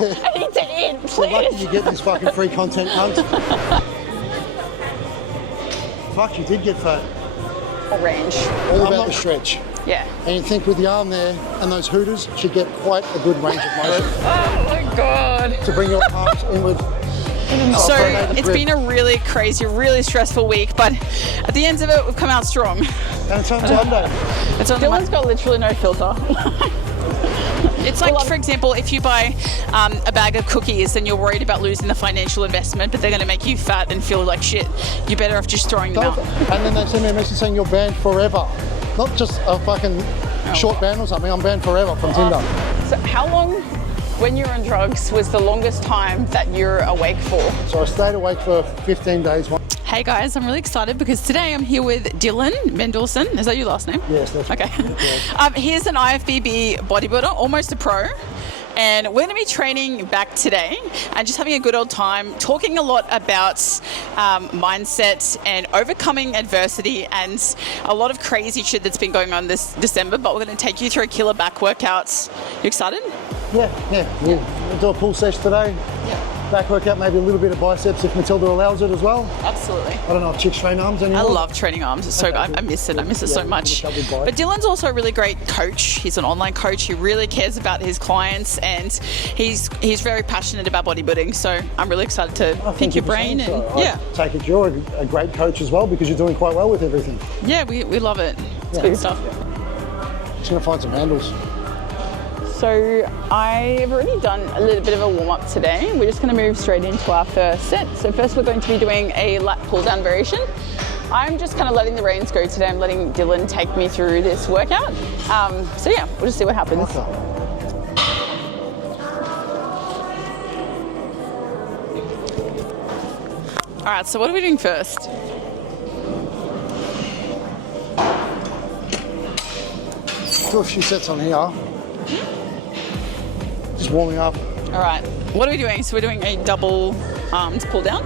I need to eat, please. So lucky you get this fucking free content, cunt. Fuck, you did get fat. Range. All about the stretch. Yeah. And you think with the arm there and those hooters, should get quite a good range of motion. Oh my God. To bring your arms inward. So it's been a really crazy, really stressful week, but at the end of it, we've come out strong. And it's on Monday. Dylan's got literally no filter. It's like, for example, if you buy a bag of cookies and you're worried about losing the financial investment, but they're going to make you fat and feel like shit, you're better off just throwing them out. And then they send me a message saying you're banned forever. Not just a fucking short ban or something, I'm banned forever from Tinder. So how long, when you were on drugs, was the longest time that you're awake for? So I stayed awake for 15 days. Hey guys, I'm really excited because today I'm here with Dylan Mendelsohn. Is that your last name? Yes, that's okay. Right. He's an IFBB bodybuilder, almost a pro. And we're going to be training back today and just having a good old time, talking a lot about mindset and overcoming adversity and a lot of crazy shit that's been going on this December. But we're going to take you through a killer back workouts. You excited? Yeah. We'll do a pull sesh today. Yeah. Back workout, maybe a little bit of biceps if Matilda allows it as well. Absolutely. I don't know if chicks train arms anymore. I love training arms. It's so good. I miss it. I miss it so much. But Dylan's also a really great coach. He's an online coach. He really cares about his clients and he's very passionate about bodybuilding. So I'm really excited to pick your brain. And I take it you're a great coach as well because you're doing quite well with everything. Yeah, we love it. It's good stuff. Just going to find some handles. So I've already done a little bit of a warm-up today. We're just going to move straight into our first set. So first we're going to be doing a lat pull-down variation. I'm just kind of letting the reins go today. I'm letting Dylan take me through this workout. So yeah, we'll just see what happens. Okay. All right, so what are we doing first? Do a few sets on here. Just warming up. All right, what are we doing? So we're doing a double arms pull down?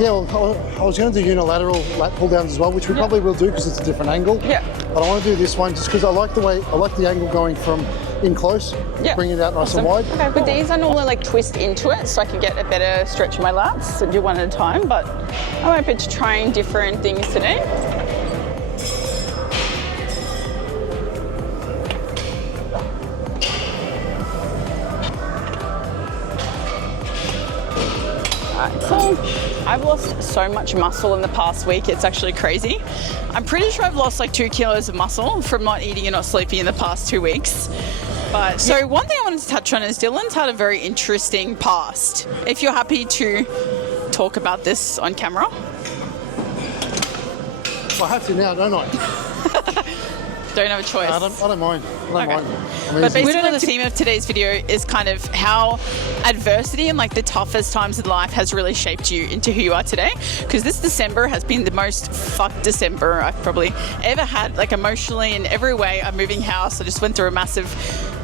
Yeah, well, I was going to do unilateral lat pull downs as well, which we probably will do because it's a different angle. Yeah. But I want to do this one just because I like the angle going from in close, bring it out nice and wide. Okay, with these I normally like twist into it so I can get a better stretch of my lats, so do one at a time, but I'm open to trying different things today. So I've lost so much muscle in the past week, it's actually crazy. I'm pretty sure I've lost like 2 kilos of muscle from not eating and not sleeping in the past 2 weeks. But so one thing I wanted to touch on is Dylan's had a very interesting past. If you're happy to talk about this on camera. I have to now, don't I? Don't have a choice. I don't mind. I don't mind. But basically the theme of today's video is kind of how adversity and like the toughest times in life has really shaped you into who you are today. Because this December has been the most fucked December I've probably ever had, like emotionally in every way. I'm moving house. I just went through a massive,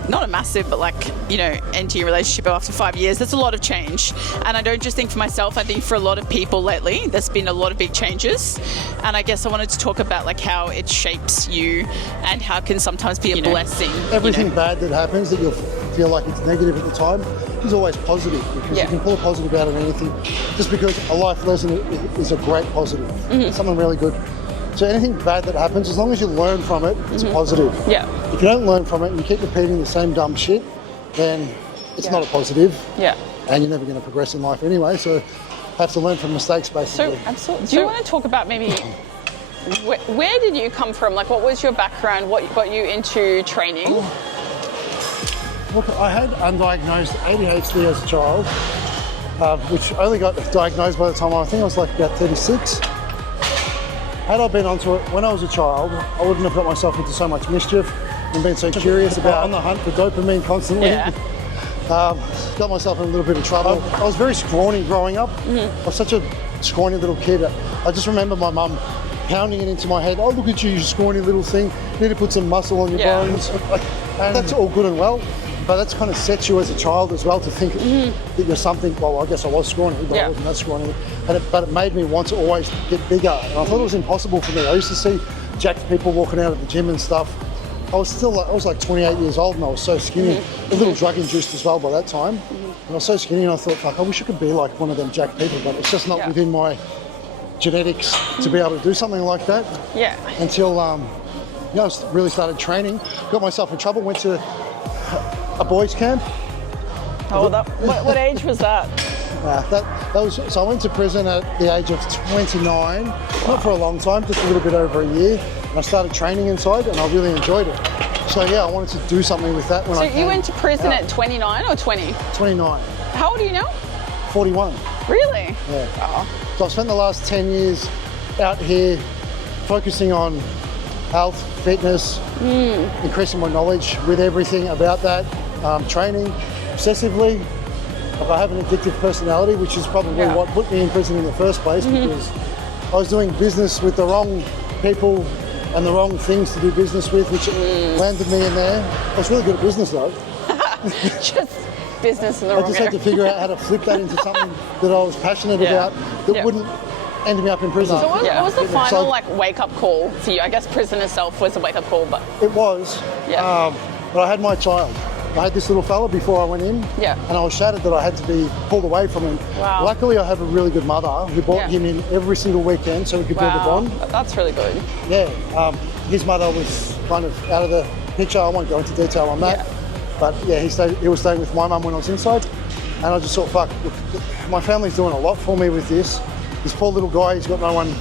not a massive, but like, you know, ending a relationship after 5 years. That's a lot of change. And I don't just think for myself, I think for a lot of people lately, there's been a lot of big changes. And I guess I wanted to talk about like how it shapes you and how it can sometimes be a blessing. Everything bad that happens that you'll feel like it's negative at the time is always positive because you can pull a positive out of anything. Just because a life lesson is a great positive. It's something really good. So anything bad that happens, as long as you learn from it, it's positive. Yeah. If you don't learn from it and you keep repeating the same dumb shit, then it's not a positive. Yeah. And you're never going to progress in life anyway. So have to learn from mistakes, basically. So absolutely. Do you want to talk about maybe where did you come from? Like, what was your background? What got you into training? Look, I had undiagnosed ADHD as a child, which only got diagnosed by the time I think I was like about 36. Had I been onto it when I was a child, I wouldn't have got myself into so much mischief and been so curious about on the hunt for dopamine constantly. Yeah. Got myself in a little bit of trouble. I was very scrawny growing up. I was such a scrawny little kid. I just remember my mum pounding it into my head, oh, look at you, you scrawny little thing. You need to put some muscle on your bones. And that's all good and well, but that's kind of sets you as a child as well to think that you're something. Well, I guess I was scrawny, but I wasn't that scrawny. But it made me want to always get bigger. And I thought it was impossible for me. I used to see jacked people walking out of the gym and stuff. I was like 28 years old and I was so skinny, a little drug induced as well by that time. And I was so skinny and I thought, fuck, I wish I could be like one of them jacked people, but it's just not within my genetics to be able to do something like that. Yeah. Until I really started training, got myself in trouble, went to a boys' camp. Oh, what age was that? That was, so I went to prison at the age of 29, not for a long time, just a little bit over a year. And I started training inside and I really enjoyed it. So yeah, I wanted to do something with that when I came. So you went to prison at 29 or 20? 29. How old are you now? 41. Really? Yeah. Oh. So I've spent the last 10 years out here focusing on health, fitness, increasing my knowledge with everything about that, training obsessively. Like I have an addictive personality, which is probably what put me in prison in the first place, because I was doing business with the wrong people and the wrong things to do business with, which landed me in there. I was really good at business though. Just business in the I wrong just had to figure out how to flip that into something that I was passionate about that wouldn't end me up in prison. So what was the final wake-up call for you? I guess prison itself was a wake-up call, but... It was, but I had my child. I had this little fella before I went in, and I was shattered that I had to be pulled away from him. Wow. Luckily, I have a really good mother who brought him in every single weekend so we could build a bond. That's really good. Yeah, his mother was kind of out of the picture. I won't go into detail on that. But yeah, he was staying with my mum when I was inside, and I just thought, fuck, look, my family's doing a lot for me with this. This poor little guy, he's got no one.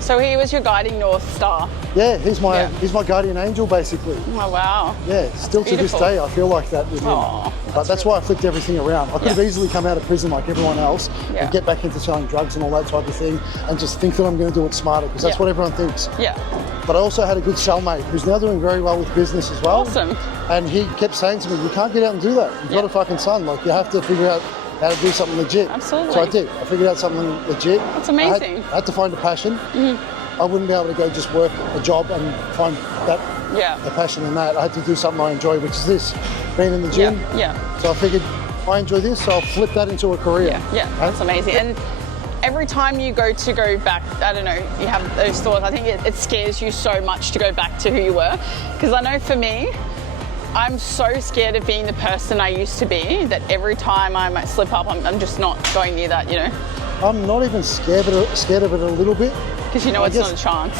So he was your guiding North Star? Yeah, he's my guardian angel, basically. Oh, wow. Yeah, still to this day, I feel like that with him. But that's why I flipped everything around. I could have easily come out of prison like everyone else and get back into selling drugs and all that type of thing and just think that I'm going to do it smarter, because that's what everyone thinks. Yeah. But I also had a good cellmate who's now doing very well with business as well. Awesome. And he kept saying to me, you can't get out and do that. You've got a fucking son. Like, you have to figure out how to do something legit. Absolutely. So I did. I figured out something legit. That's amazing. I had to find a passion. I wouldn't be able to go just work a job and find that a passion in that. I had to do something I enjoy, which is this, being in the gym. So I figured I enjoy this, so I'll flip that into a career. That's amazing. And every time you go back, I don't know, you have those thoughts, I think it scares you so much to go back to who you were. Because I know for me, I'm so scared of being the person I used to be that every time I might slip up, I'm just not going near that, you know? I'm not even scared of it a little bit. Because you know it's not a chance.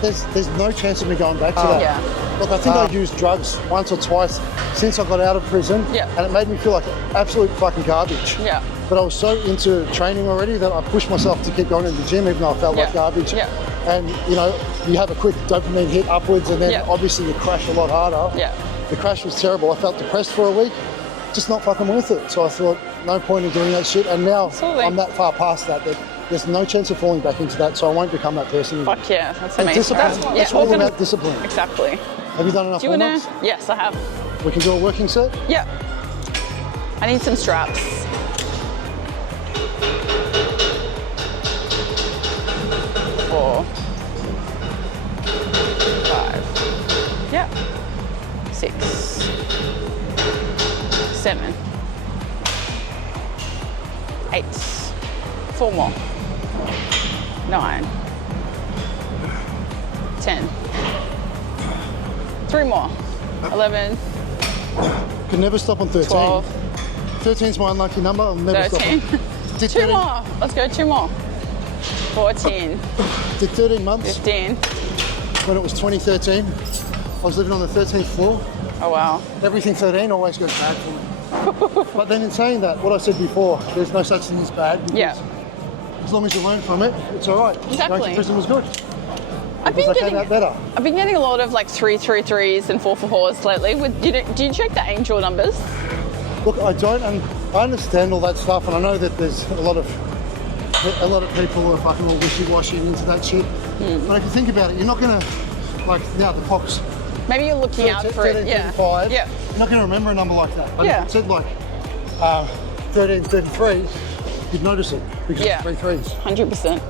There's no chance of me going back to that. Look, I think I used drugs once or twice since I got out of prison, and it made me feel like absolute fucking garbage. But I was so into training already that I pushed myself to keep going to the gym even though I felt like garbage. And you know, you have a quick dopamine hit upwards and then obviously you crash a lot harder. The crash was terrible. I felt depressed for a week, just not fucking worth it. So I thought, no point in doing that shit. And now I'm that far past that there's no chance of falling back into that, so I won't become that person. Fuck yeah, that's amazing. Discipline. It's all about discipline. Exactly. Have you done enough warm-ups? Yes, I have. We can do a working set? Yeah. I need some straps. 4, 5. Yeah. 6, 7, 8. 4 more. 9, 10. 3 more. 11. Can never stop on 13. 12. 13's my unlucky number. I'll never 13. stop on. 2 more. Let's go 2 more. 14. Did 13 months. 15. When it was 2013. I was living on the 13th floor. Oh wow. Everything 13 always goes bad for me. But then in saying that, what I said before, there's no such thing as bad. As long as you learn from it, it's all right. Exactly. Going to prison was good. I've been getting a lot of like 3-3-3s and 4-4-4s lately. Do you check the angel numbers? Look, I don't, and I understand all that stuff, and I know that there's a lot of people who are fucking all wishy-washy into that shit. But if you think about it, you're not gonna the Pox. Maybe you're looking out for it. You're not gonna remember a number like that. But if it said like 1333, you'd notice it because it's 3 3s. 100%.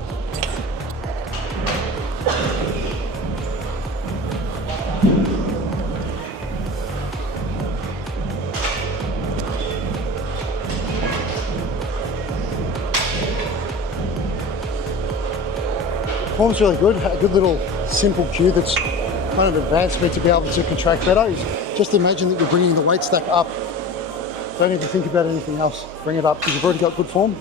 Form's really good. A good little simple cue that's kind of advancement to be able to contract better is just imagine that you're bringing the weight stack up. Don't need to think about anything else. Bring it up because you've already got good form.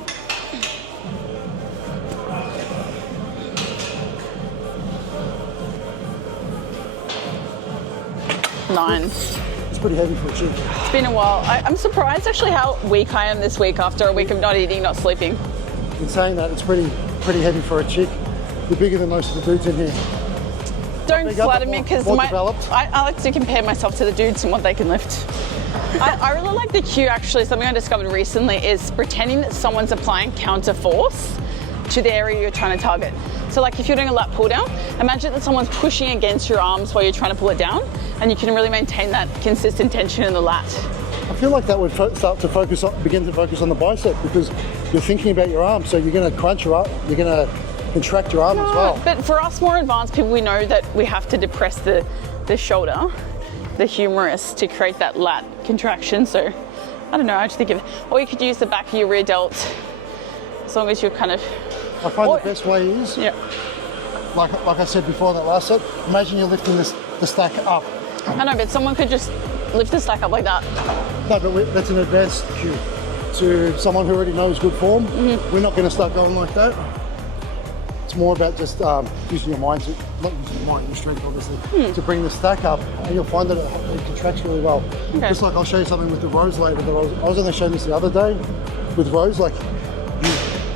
Nine. It's pretty heavy for a chick. It's been a while. I'm surprised actually how weak I am this week after a week of not eating, not sleeping. In saying that, it's pretty heavy for a chick. You're bigger than most of the dudes in here. Don't flatter me because I like to compare myself to the dudes and what they can lift. I really like the cue actually, something I discovered recently is pretending that someone's applying counter force to the area you're trying to target. So like if you're doing a lat pull down, imagine that someone's pushing against your arms while you're trying to pull it down and you can really maintain that consistent tension in the lat. I feel like that would start to begin to focus on the bicep because you're thinking about your arm, so you're going to crunch your arm, you're going to contract your arm as well. But for us more advanced people, we know that we have to depress the shoulder, the humerus, to create that lat contraction. So I don't know, I just think or you could use the back of your rear delt as long as you're kind of... I find the best way is, like I said before in that last set, imagine you're lifting the stack up. I know, but someone could just lift the stack up like that. No, but that's an advanced cue to someone who already knows good form. Mm-hmm. We're not going to start going like that. It's more about just using your mind, not using your mind, your strength obviously, to bring the stack up, and you'll find that it contracts really well. Okay. Just like I'll show you something with the rows later. I was only showing this the other day with rows, like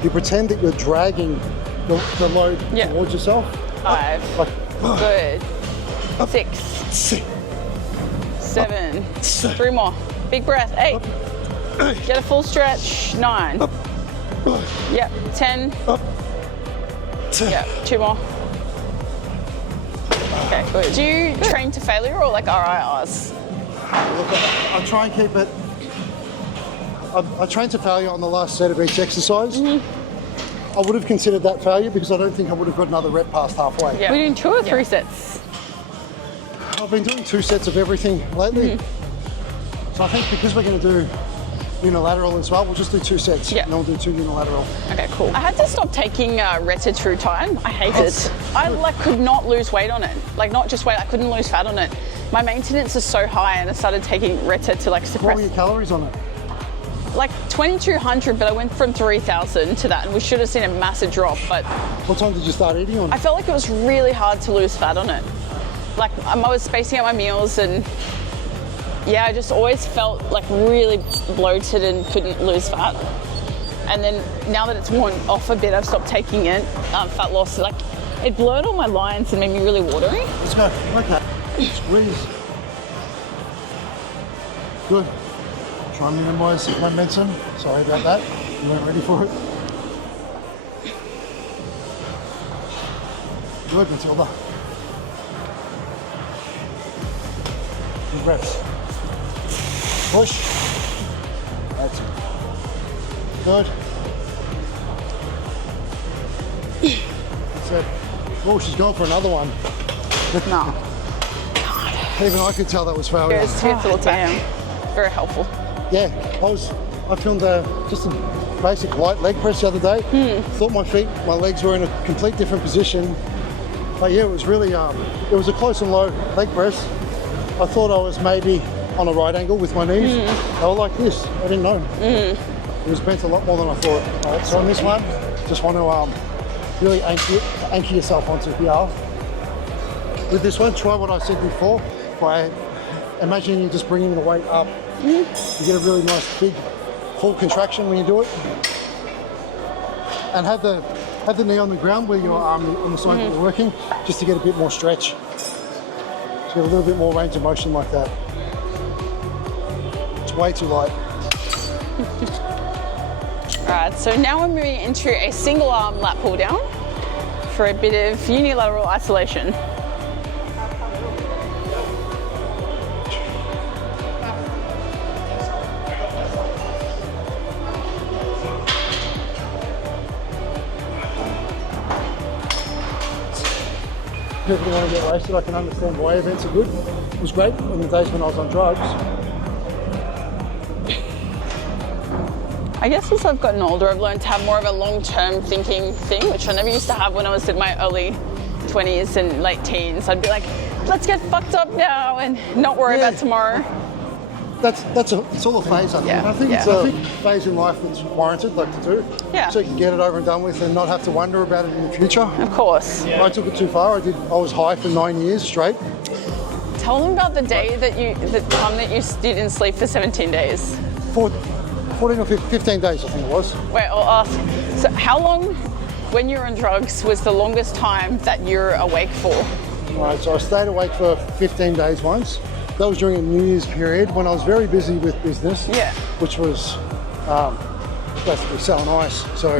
you pretend that you're dragging the load towards yourself. 5. Good. 6. 7. 3 more. Big breath. 8. Get a full stretch. 9. Yep. 10. Yep. 2 more. Okay, good. Do you train to failure or like RIRs? Look, I try and keep it. I trained to failure on the last set of each exercise. I would have considered that failure because I don't think I would have got another rep past halfway. Yeah. We're doing 2 or 3 sets? I've been doing 2 sets of everything lately. So I think because we're going to do unilateral as well, we'll just do 2 sets. Yeah. And then we'll do 2 unilateral. Okay, cool. I had to stop taking retatrutide. I hate it. I could not lose weight on it. Like not just weight, I couldn't lose fat on it. My maintenance is so high and I started taking Reta to like suppress. What were your calories on it? Like 2,200, but I went from 3,000 to that and we should have seen a massive drop, but... What time did you start eating on it? I felt like it was really hard to lose fat on it. Like I was spacing out my meals and yeah, I just always felt like really bloated and couldn't lose fat. And then now that it's worn off a bit, I've stopped taking it, fat loss, like it blurred all my lines and made me really watery. Let's go, okay. Squeeze. Good. Try and minimise momentum. Sorry about that. You weren't ready for it. Good, Matilda. Good reps. Push. That's it. Good. That's it. Oh, she's going for another one. No. Even I could tell that was failure. It was a little damn. Very helpful. Yeah, I filmed just a basic light leg press the other day. Thought my legs were in a complete different position. But yeah, it was really, it was a close and low leg press. I thought I was maybe on a right angle with my knees. They were like this, I didn't know. It was bent a lot more than I thought. All right, so on this one, just want to really anchor yourself onto here. With this one, try what I said before, by imagining you just bringing the weight up. You get a really nice big full contraction when you do it. And have the knee on the ground where your arm on the side that you're working, just to get a bit more stretch. Just get a little bit more range of motion like that. It's way too light. Alright, so now we're moving into a single arm lat pull down for a bit of unilateral isolation. People want to get wasted, I can understand why events are good. It was great in the days when I was on drugs. I guess as I've gotten older, I've learned to have more of a long-term thinking thing, which I never used to have when I was in my early 20s and late teens. I'd be like, let's get fucked up now and not worry about tomorrow. It's all a phase, I think. Yeah, I think it's a phase in life that's warranted, like to do. Yeah. So you can get it over and done with and not have to wonder about it in the future. Of course. I took it too far. I was high for 9 years straight. Tell them about the time that you didn't sleep for 17 days. 14 or 15 days, I think it was. Wait, I'll ask. So how long, when you were on drugs, was the longest time that you're awake for? All right, so I stayed awake for 15 days once. That was during a New Year's period when I was very busy with business, which was basically selling ice. So,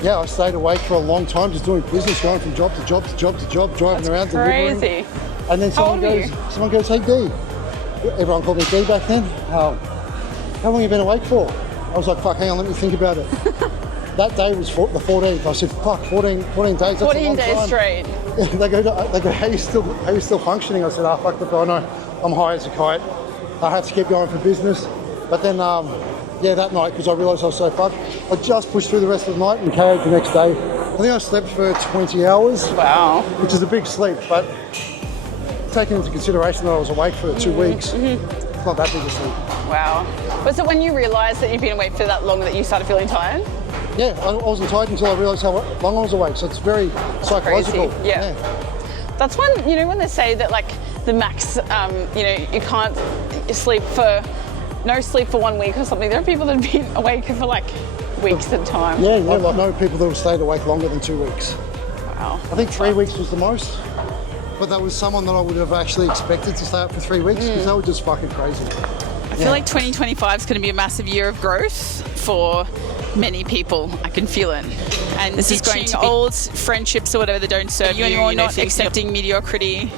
yeah, I stayed awake for a long time just doing business, going from job to job to job to job, driving around, delivering. Crazy. And then someone goes, hey, D. Everyone called me D back then. How long have you been awake for? I was like, fuck, hang on, let me think about it. That day was the 14th. I said, fuck, 14 days, that's 14 a long days time. straight. They go, how are you still functioning? I said, fuck the I know, I'm high as a kite. I have to keep going for business. But then, that night, because I realised I was so fucked, I just pushed through the rest of the night and carried the next day. I think I slept for 20 hours. Wow. Which is a big sleep, but taking into consideration that I was awake for 2 weeks, it's not that big a sleep. Wow. Was it when you realised that you'd been awake for that long that you started feeling tired? Yeah, I wasn't tired until I realised how long I was awake, so it's very psychological. Crazy. Yeah. That's when, when they say that like the max, you can't sleep for, no sleep for 1 week or something. There are people that have been awake for like weeks at a time. Yeah, I know people that have stayed awake longer than 2 weeks. Wow. I think 3 weeks was the most, but that was someone that I would have actually expected to stay up for 3 weeks because they were just fucking crazy. I feel like 2025 is going to be a massive year of growth for many people. I can feel it. And this is going to be old friendships or whatever that don't serve you anymore, not accepting mediocrity.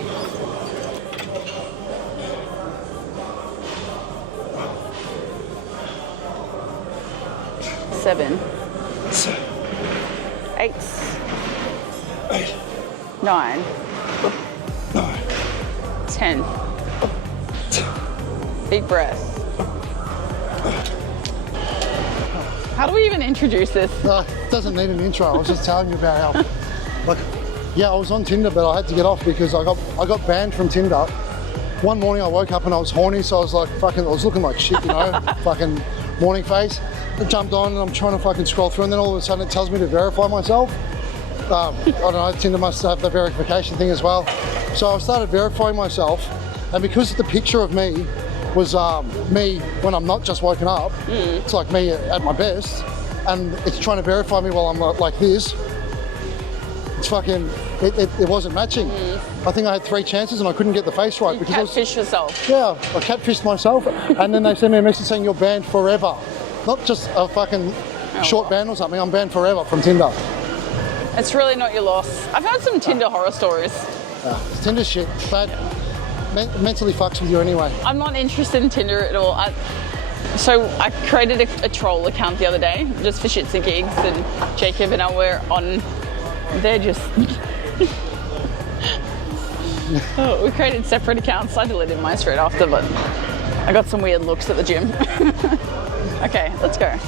Seven. 8. 9. 10. Big breath. How do we even introduce this? It doesn't need an intro. I was just telling you about how, I was on Tinder, but I had to get off because I got banned from Tinder. One morning I woke up and I was horny, so I was like, I was looking like shit, fucking morning face. I jumped on and I'm trying to fucking scroll through, and then all of a sudden it tells me to verify myself. I don't know, Tinder must have the verification thing as well. So I started verifying myself, and because the picture of me was me when I'm not just woken up, it's like me at my best, and it's trying to verify me while I'm like this. It's fucking, it wasn't matching. I think I had 3 chances and I couldn't get the face right. You catfished yourself. Yeah, I catfished myself, and then they sent me a message saying you're banned forever. Not just a fucking short ban or something, I'm banned forever from Tinder. It's really not your loss. I've had some Tinder horror stories. Tinder shit, but mentally fucks with you anyway. I'm not interested in Tinder at all. So I created a troll account the other day, just for shits and gigs, and Jacob and I were on, they're just... we created separate accounts. I deleted mine straight after, but I got some weird looks at the gym. Okay, let's go.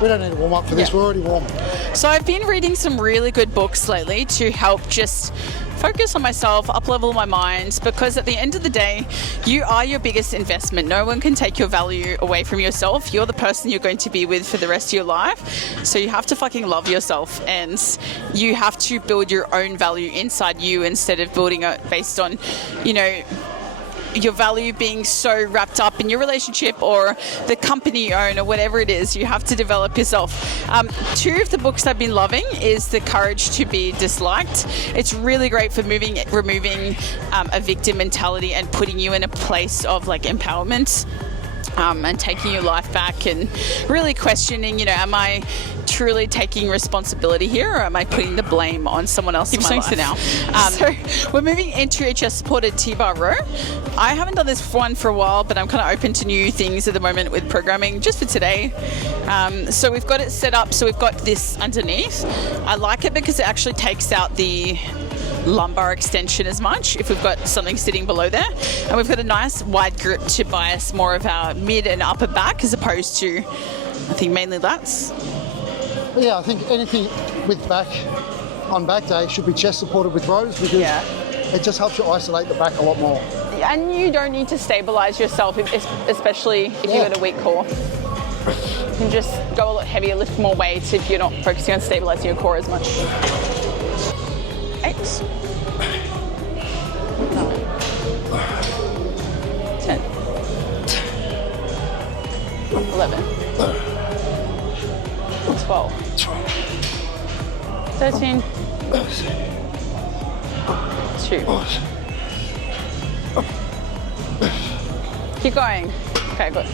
We don't need to warm up for this, we're already warm. So I've been reading some really good books lately to help just focus on myself, up-level my mind, because at the end of the day, you are your biggest investment. No one can take your value away from yourself. You're the person you're going to be with for the rest of your life. So you have to fucking love yourself, and you have to build your own value inside you instead of building it based on, your value being so wrapped up in your relationship or the company you own or whatever it is. You have to develop yourself. 2 of the books I've been loving is The Courage to Be Disliked. It's really great for removing a victim mentality and putting you in a place of empowerment. And taking your life back and really questioning, am I truly taking responsibility here, or am I putting the blame on someone else in my life? Now. So we're moving into a chest-supported T-bar row. I haven't done this one for a while, but I'm kind of open to new things at the moment with programming just for today. So we've got it set up, so we've got this underneath. I like it because it actually takes out the lumbar extension as much if we've got something sitting below there, and we've got a nice wide grip to bias more of our mid and upper back as opposed to I think mainly lats. But yeah, I think anything with back on back day should be chest supported with rows because it just helps you isolate the back a lot more. And you don't need to stabilize yourself, especially if you've got a weak core. You can just go a lot heavier, lift more weights if you're not focusing on stabilizing your core as much. 8, 9, 10, 11, 12, 13, 2. Keep going. Okay, good.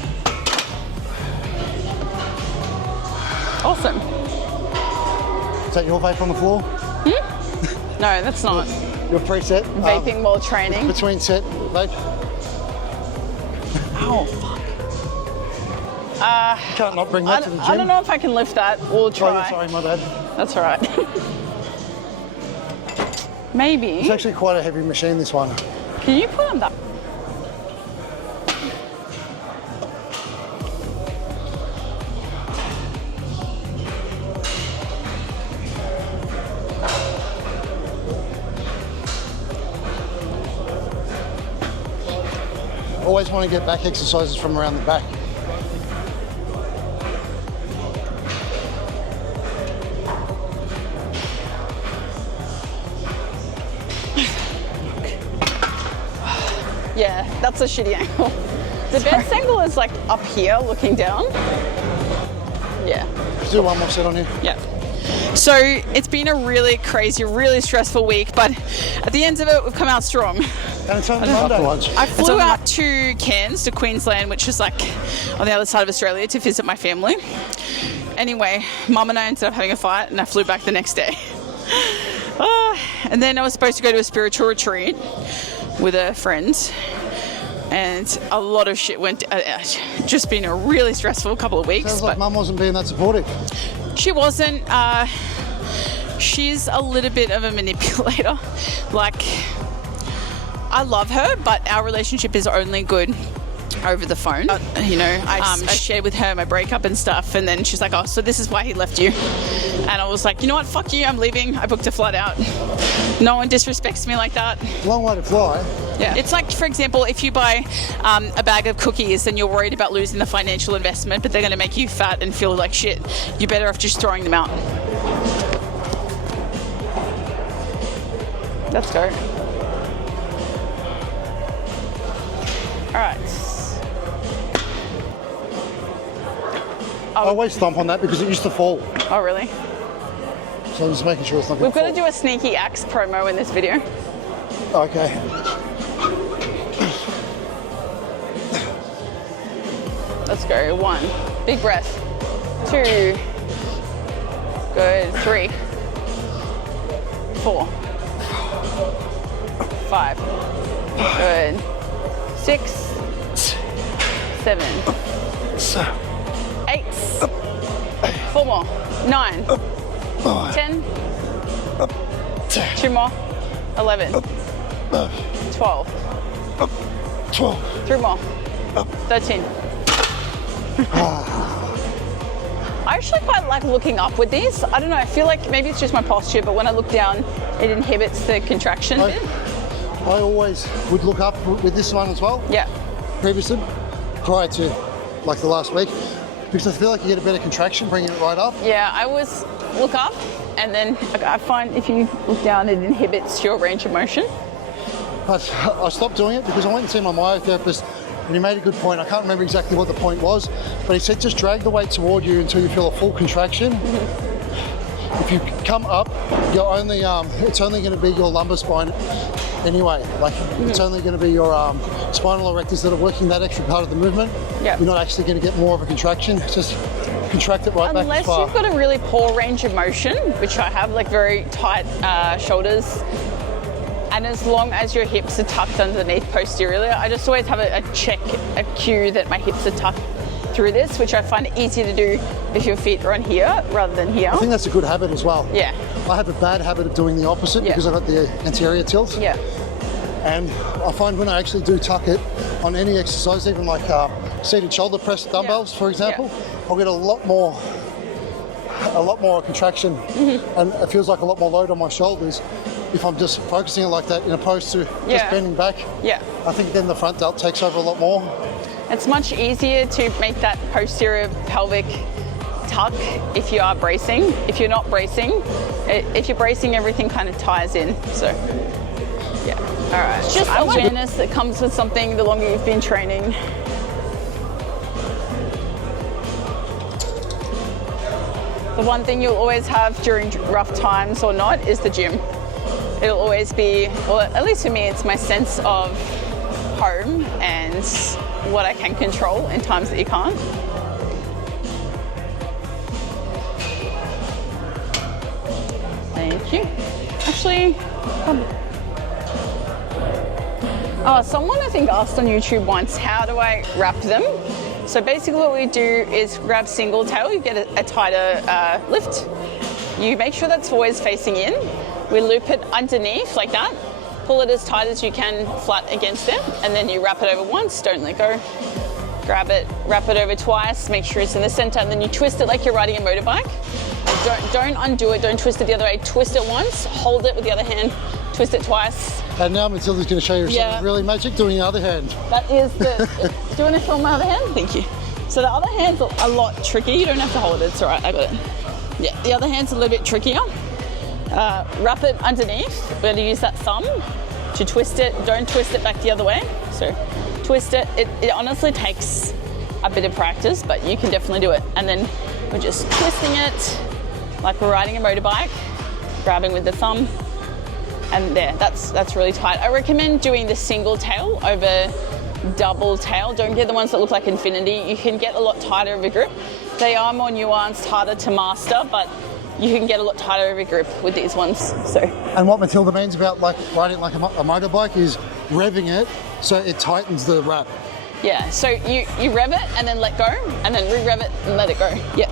Awesome. Take your vape on the floor. No, that's not. Your preset. Vaping while training. Between set vape. Oh, fuck. Can't not bring that to the gym. I don't know if I can lift that. We'll try. Oh, yeah, sorry, my bad. That's all right. Maybe. It's actually quite a heavy machine, this one. Can you put on that? Always want to get back exercises from around the back. Yeah, that's a shitty angle. The best angle is like up here looking down. Yeah. Let's do one more set on here. Yeah. So it's been a really crazy, really stressful week, but at the end of it, we've come out strong. And it's only Monday. I flew out to Cairns, to Queensland, which is like on the other side of Australia, to visit my family. Anyway, Mum and I ended up having a fight, and I flew back the next day. And then I was supposed to go to a spiritual retreat with a friend, and a lot of shit went. Just been a really stressful couple of weeks. Sounds like Mum wasn't being that supportive. She wasn't. She's a little bit of a manipulator. Like, I love her, but our relationship is only good over the phone. You know, I shared with her my breakup and stuff, and then she's like, oh, so this is why he left you. And I was like, you know what, fuck you, I'm leaving. I booked a flight out. No one disrespects me like that. Long way to fly. Yeah. It's like, for example, if you buy a bag of cookies and you're worried about losing the financial investment, but they're going to make you fat and feel like shit, you're better off just throwing them out. Let's go. All right. I always thump on that because it used to fall. Oh, really? So I'm just making sure it's not going to fall. We've got to do a sneaky axe promo in this video. Okay. Let's go. 1. Big breath. 2. Good. 3. 4. 5. Good. 6. 7. 8. 4 more. 9. 10. 2 more. 11. 12. 3 more. 13. I actually quite like looking up with these. I don't know, I feel like maybe it's just my posture, but when I look down, it inhibits the contraction bit. I always would look up with this one as well. Yeah. Previously, prior to like the last week, because I feel like you get a better contraction bringing it right up. Yeah, I always look up, and then I find if you look down, it inhibits your range of motion. But I stopped doing it because I went and seen my myotherapist, and he made a good point. I can't remember exactly what the point was, but he said just drag the weight toward you until you feel a full contraction. Mm-hmm. If you come up, you're only it's only going to be your lumbar spine anyway. Like it's only going to be your spinal erectors that are working that extra part of the movement. Yeah. You're not actually going to get more of a contraction. It's just contract it right back as far. Unless you've got a really poor range of motion, which I have, like very tight shoulders. And as long as your hips are tucked underneath posteriorly, I just always have a cue that my hips are tucked through this, which I find easier to do if your feet are on here rather than here. I think that's a good habit as well. Yeah. I have a bad habit of doing the opposite because I've got the anterior tilt. Yeah. And I find when I actually do tuck it on any exercise, even like seated shoulder press dumbbells, for example, I'll get a lot more contraction, and it feels like a lot more load on my shoulders if I'm just focusing it like that, in opposed to just bending back. Yeah. I think then the front delt takes over a lot more. It's much easier to make that posterior pelvic tuck if you are bracing. If you're not bracing, if you're bracing, everything kind of ties in. So, yeah. All right. It's just awareness that comes with something the longer you've been training. The one thing you'll always have during rough times or not is the gym. It'll always be, well, at least for me, it's my sense of home and what I can control in times that you can't. Thank you. Actually, someone I think asked on YouTube once, how do I wrap them? So basically what we do is grab single tail, you get a tighter lift. You make sure that's always facing in. We loop it underneath like that. Pull it as tight as you can flat against it, and then you wrap it over once, don't let go. Grab it, wrap it over twice, make sure it's in the center, and then you twist it like you're riding a motorbike. Don't undo it, don't twist it the other way. Twist it once, hold it with the other hand, twist it twice. And now Matilda's going to show you something really magic doing the other hand. That is the, do you want to film my other hand? Thank you. So the other hand's a lot trickier. You don't have to hold it, it's all right, I got it. Yeah, the other hand's a little bit trickier. Wrap it underneath. We're going to use that thumb to twist it. Don't twist it back the other way. So twist it. It honestly takes a bit of practice, but you can definitely do it. And then we're just twisting it like we're riding a motorbike, grabbing with the thumb. And there, that's really tight. I recommend doing the single tail over double tail. Don't get the ones that look like infinity. You can get a lot tighter of a grip. They are more nuanced, harder to master, but you can get a lot tighter of a grip with these ones. So. And what Matilda means about like riding like a motorbike is revving it so it tightens the wrap. Yeah, so you rev it and then let go, and then re-rev it and let it go. Yeah.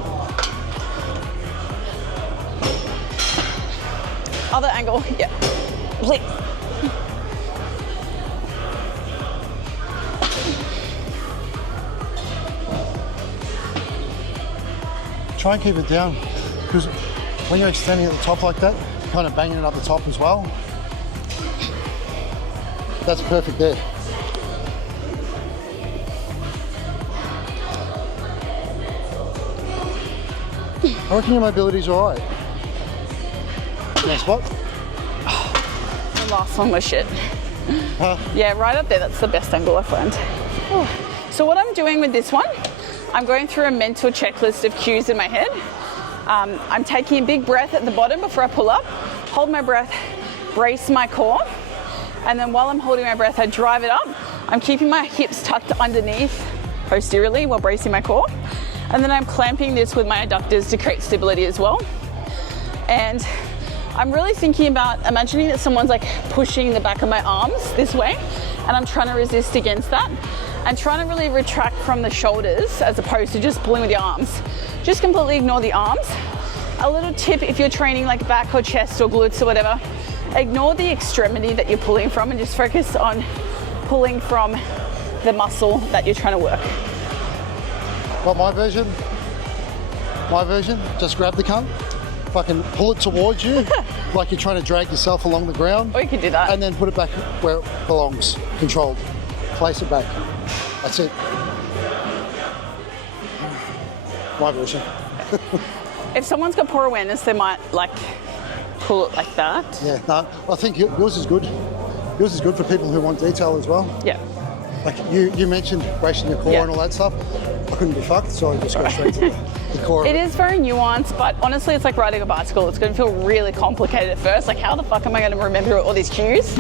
Other angle, yeah. Please. Try and keep it down, because when you're extending at the top like that, you're kind of banging it up the top as well. That's perfect there. I reckon your mobility's all right. Next spot. The last one was shit. Huh? Yeah, right up there, that's the best angle I find. So what I'm doing with this one, I'm going through a mental checklist of cues in my head. I'm taking a big breath at the bottom before I pull up, hold my breath, brace my core, and then while I'm holding my breath, I drive it up. I'm keeping my hips tucked underneath posteriorly while bracing my core. And then I'm clamping this with my adductors to create stability as well. And I'm really thinking about imagining that someone's like pushing the back of my arms this way, and I'm trying to resist against that and trying to really retract from the shoulders as opposed to just pulling with the arms. Just completely ignore the arms. A little tip if you're training like back or chest or glutes or whatever, ignore the extremity that you're pulling from and just focus on pulling from the muscle that you're trying to work. Got my version? My version, just grab the cunt, fucking pull it towards you like you're trying to drag yourself along the ground. Or you can do that. And then put it back where it belongs, controlled. Place it back. That's it. My version. If someone's got poor awareness, they might like pull it like that. Yeah, no, I think yours is good. Yours is good for people who want detail as well. Yeah. Like you mentioned bracing your core and all that stuff. I couldn't be fucked, so I just go straight to the core. It is very nuanced, but honestly, it's like riding a bicycle. It's going to feel really complicated at first. Like, how the fuck am I going to remember all these cues?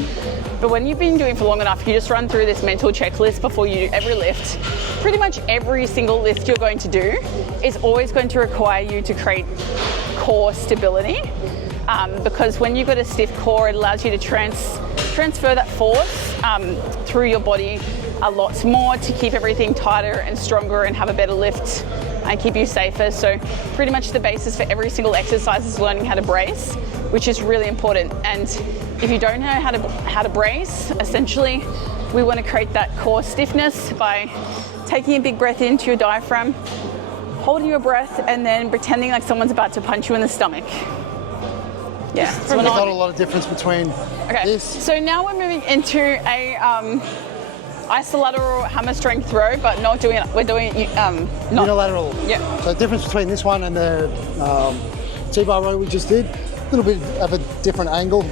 But when you've been doing it for long enough, you just run through this mental checklist before you do every lift. Pretty much every single lift you're going to do is always going to require you to create core stability. Because when you've got a stiff core, it allows you to transfer that force through your body a lot more to keep everything tighter and stronger and have a better lift and keep you safer. So pretty much the basis for every single exercise is learning how to brace, which is really important. And if you don't know how to brace, essentially we want to create that core stiffness by taking a big breath into your diaphragm, holding your breath, and then pretending like someone's about to punch you in the stomach. Yeah. There's not a lot of difference between this. So now we're moving into a isolateral hammer strength row, but not doing it. We're doing it Unilateral. Yeah. So the difference between this one and the T-bar row we just did, a little bit of a different angle,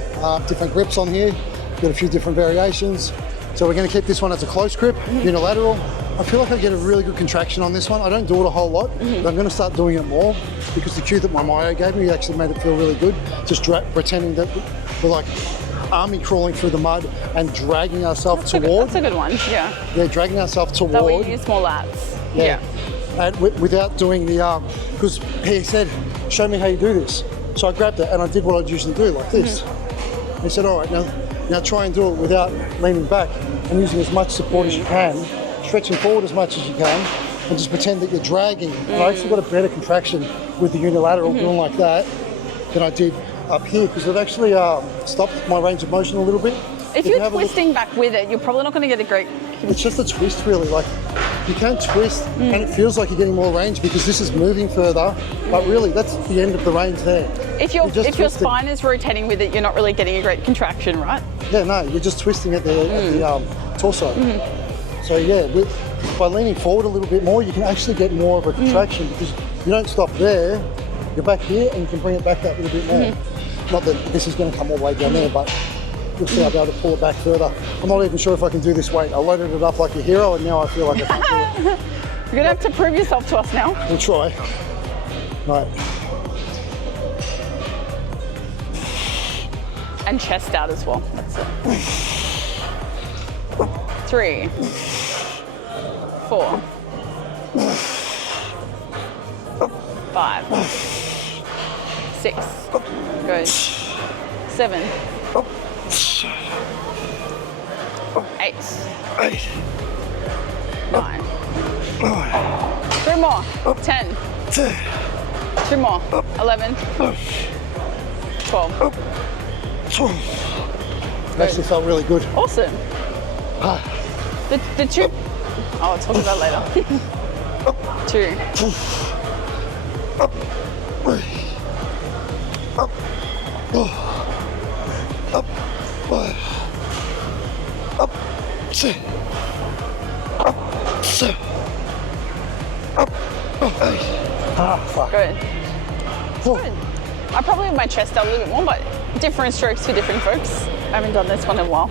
different grips on here. Got a few different variations. So we're going to keep this one as a close grip, unilateral. I feel like I get a really good contraction on this one. I don't do it a whole lot, but I'm going to start doing it more because the cue that my myo gave me actually made it feel really good. Just pretending that we're like army crawling through the mud and dragging ourselves toward. That's a good one, yeah. Yeah, dragging ourselves toward. That way you use more lats. Yeah. And without doing the, because he said, show me how you do this. So I grabbed it and I did what I'd usually do, like this. He said, all right, now try and do it without leaning back and using as much support as you can, stretching forward as much as you can, and just pretend that you're dragging. And I actually got a better contraction with the unilateral doing like that than I did up here, because it actually stopped my range of motion a little bit. If you're twisting back with it, you're probably not going to get a great... It's just a twist, really. Like, you can't twist and it feels like you're getting more range because this is moving further, but really that's the end of the range there. If your spine is rotating with it, you're not really getting a great contraction, right? Yeah, no, you're just twisting at the torso. So yeah, by leaning forward a little bit more, you can actually get more of a contraction because you don't stop there, you're back here and you can bring it back that little bit more. Not that this is going to come all the way down there, but you'll see I'll be able to pull it back further. I'm not even sure if I can do this weight. I loaded it up like a hero and now I feel like I can't do it. You're going to have to prove yourself to us now. We'll try. Right. And chest out as well. That's it. 3, 4, 5, 6, good. 7, 8, 9, 3 more, 10, 2 more, 11, 12. Actually felt really good. Awesome. The two, I'll talk about it later. 2. Fuck. Good. Good. I probably have my chest out a little bit more, but different strokes for different folks. I haven't done this one in a while.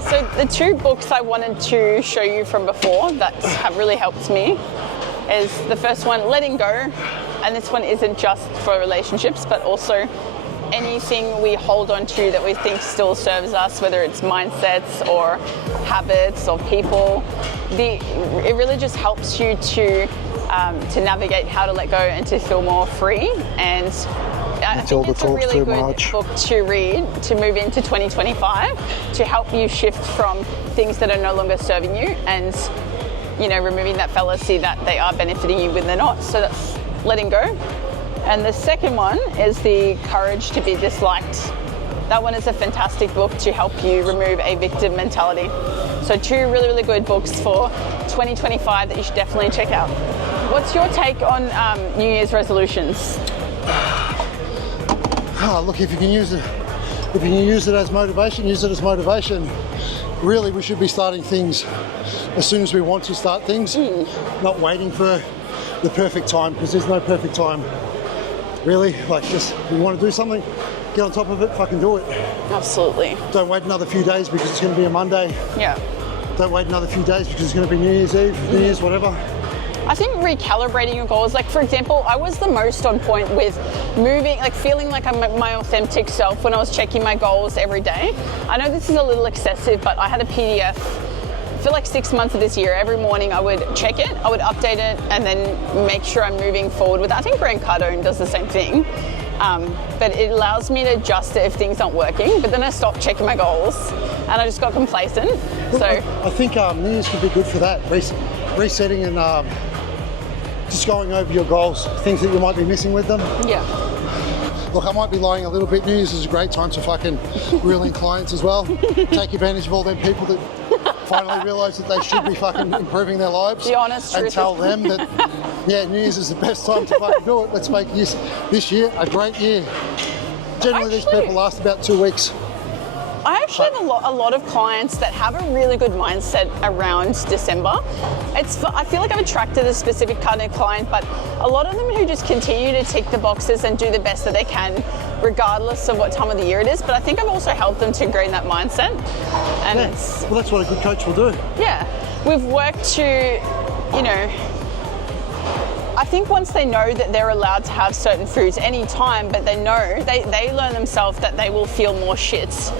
So the 2 books I wanted to show you from before that have really helped me is the first one, Letting Go, and this one isn't just for relationships, but also anything we hold on to that we think still serves us, whether it's mindsets or habits or people. It really just helps you to navigate how to let go and to feel more free. And I think it's a really good book to read to move into 2025 to help you shift from things that are no longer serving you and, you know, removing that fallacy that they are benefiting you when they're not. So that's Letting Go. And the second one is The Courage to Be Disliked. That one is a fantastic book to help you remove a victim mentality. So 2 really, really good books for 2025 that you should definitely check out. What's your take on New Year's resolutions? Look, if you can use it as motivation, use it as motivation. Really, we should be starting things as soon as we want to start things, not waiting for the perfect time, because there's no perfect time. Really, like, just you want to do something, get on top of it, fucking do it. Absolutely. Don't wait another few days because it's going to be a Monday. Yeah. Don't wait another few days because it's going to be New Year's Eve, New Year's, whatever. I think recalibrating your goals, like for example, I was the most on point with moving, like feeling like I'm my authentic self when I was checking my goals every day. I know this is a little excessive, but I had a PDF for like 6 months of this year. Every morning I would check it, I would update it, and then make sure I'm moving forward with it. I think Grant Cardone does the same thing. But it allows me to adjust it if things aren't working. But then I stopped checking my goals and I just got complacent. Look, I think New Year's could be good for that. Resetting and just going over your goals, things that you might be missing with them. Yeah. Look, I might be lying a little bit. New Year's is a great time to fucking reel in clients as well. Take advantage of all them people that finally realise that they should be fucking improving their lives. The honest and truth. tell them that, yeah, New Year's is the best time to fucking do it. Let's make this year a great year. Generally, these people last about 2 weeks. I actually have a lot of clients that have a really good mindset around December. I feel like I've attracted a specific kind of client, but a lot of them who just continue to tick the boxes and do the best that they can, regardless of what time of the year it is. But I think I've also helped them to ingrain that mindset. And well, that's what a good coach will do. Yeah, we've worked to, you know, I think once they know that they're allowed to have certain foods any time, but they know, they learn themselves that they will feel more shit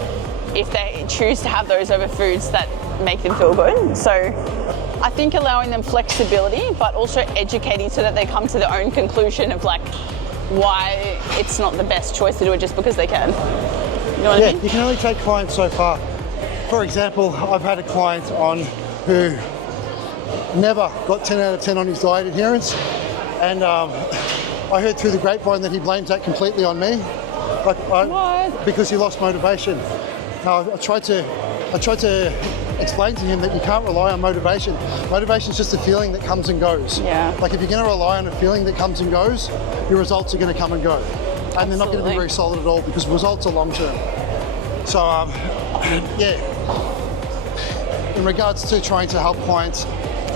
if they choose to have those over foods that make them feel good. So I think allowing them flexibility, but also educating so that they come to their own conclusion of like why it's not the best choice to do it just because they can. You know what I mean? You can only take clients so far. For example, I've had a client on who never got 10 out of 10 on his diet adherence, and I heard through the grapevine that he blames that completely on me. What? Because he lost motivation. Now, I tried to explain to him that you can't rely on motivation. Motivation is just a feeling that comes and goes. Yeah. Like if you're going to rely on a feeling that comes and goes, your results are going to come and go. And they're not going to be very solid at all because results are long term. So, yeah. In regards to trying to help clients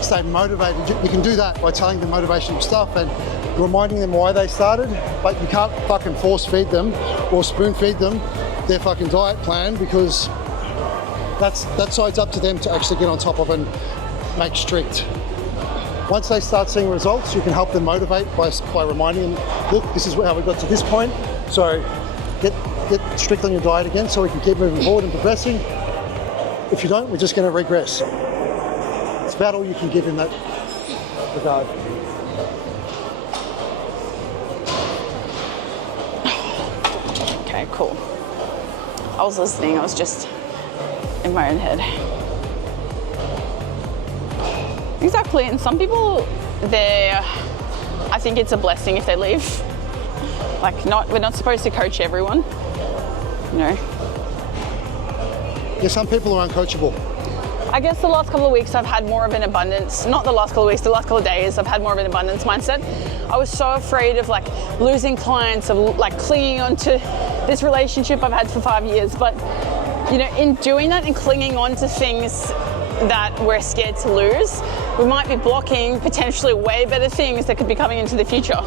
stay motivated, you can do that by telling them motivational stuff and reminding them why they started, but you can't fucking force feed them or spoon feed them their fucking diet plan, because that side's up to them to actually get on top of and make strict. Once they start seeing results, you can help them motivate by reminding them, look, this is how we got to this point, so get strict on your diet again so we can keep moving forward and progressing. If you don't, we're just going to regress. It's about all you can give in that regard. Okay, cool. I was listening, I was just in my own head. Exactly, and some people, I think it's a blessing if they leave. Like, we're not supposed to coach everyone, you know. Yeah, some people are uncoachable. I guess the last couple of weeks I've had more of an abundance, not the last couple of weeks, the last couple of days I've had more of an abundance mindset. I was so afraid of like losing clients, of like clinging onto this relationship I've had for 5 years. But you know, in doing that and clinging on to things that we're scared to lose, we might be blocking potentially way better things that could be coming into the future.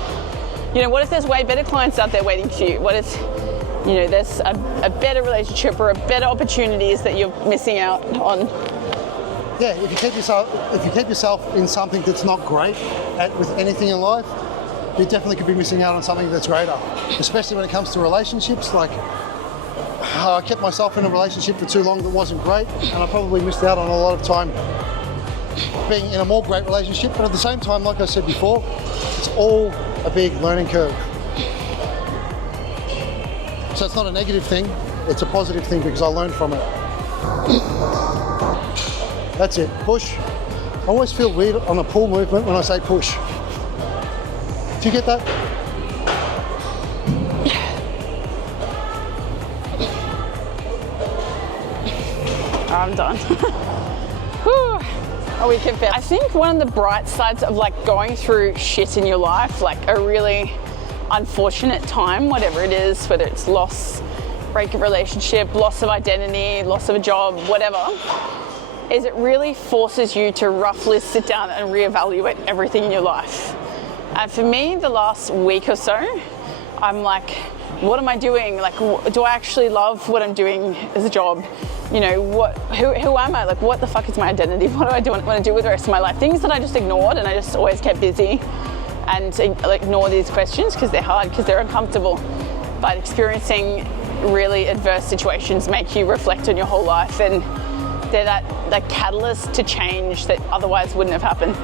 You know, what if there's way better clients out there waiting for you? What if, you know, there's a better relationship or a better opportunities that you're missing out on? Yeah, if you keep yourself in something that's not great with anything in life, you definitely could be missing out on something that's greater. Especially when it comes to relationships. Like, I kept myself in a relationship for too long that wasn't great, and I probably missed out on a lot of time being in a more great relationship. But at the same time, like I said before, it's all a big learning curve. So it's not a negative thing, it's a positive thing because I learned from it. That's it, push. I always feel weird on a pull movement when I say push. Do you get that? I'm done. Whew. A week of it. I think one of the bright sides of like going through shit in your life, like a really unfortunate time, whatever it is, whether it's loss, break of relationship, loss of identity, loss of a job, whatever, is it really forces you to roughly sit down and reevaluate everything in your life. And for me, the last week or so, I'm like, what am I doing? Like, do I actually love what I'm doing as a job? You know, who am I? Like, what the fuck is my identity? What do I want to do with the rest of my life? Things that I just ignored, and I just always kept busy and ignore these questions because they're hard, because they're uncomfortable. But experiencing really adverse situations make you reflect on your whole life, and they're that catalyst to change that otherwise wouldn't have happened.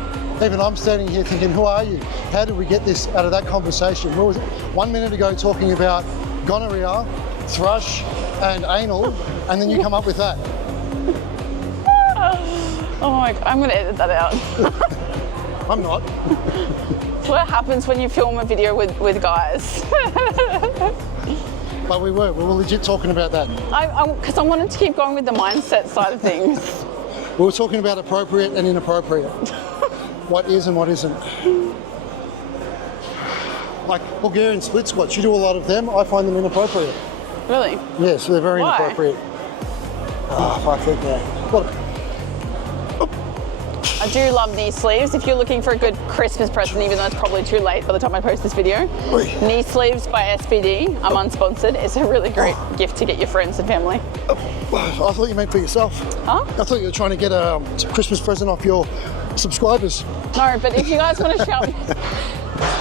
Even I'm standing here thinking, who are you? How did we get this out of that conversation? What was it? 1 minute ago talking about gonorrhea, thrush, and anal, and then you come up with that. Oh my God, I'm gonna edit that out. I'm not. It's what happens when you film a video with guys. But we were legit talking about that. Because I wanted to keep going with the mindset side of things. We were talking about appropriate and inappropriate. What is and what isn't. Like Bulgarian split squats, you do a lot of them. I find them inappropriate. Really? Yes, they're very Why? inappropriate. Oh, fuck it, yeah. What? I do love knee sleeves. If you're looking for a good Christmas present, even though it's probably too late by the time I post this video, knee sleeves by SBD, I'm unsponsored. It's a really great gift to get your friends and family. I thought you meant for yourself. Huh? I thought you were trying to get a Christmas present off your subscribers. No, but if you guys want to shout,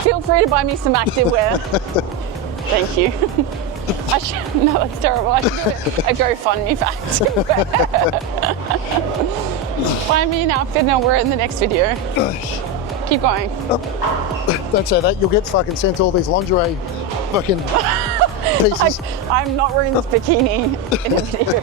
feel free to buy me some activewear. Thank you. No, that's terrible. I should do a GoFundMe for activewear. Buy me an outfit and I'll wear it in the next video. Keep going. Don't say that. You'll get fucking sent all these lingerie fucking pieces. I'm not wearing this bikini in a video.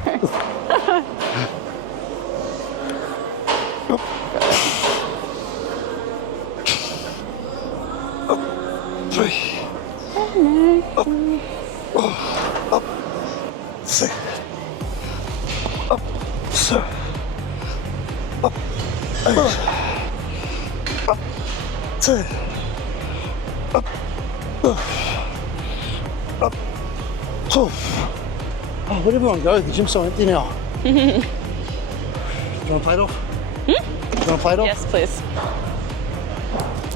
Oh, where'd everyone go? The gym's so empty now. Do you want to play it off? Do you want to play it off? Yes, please.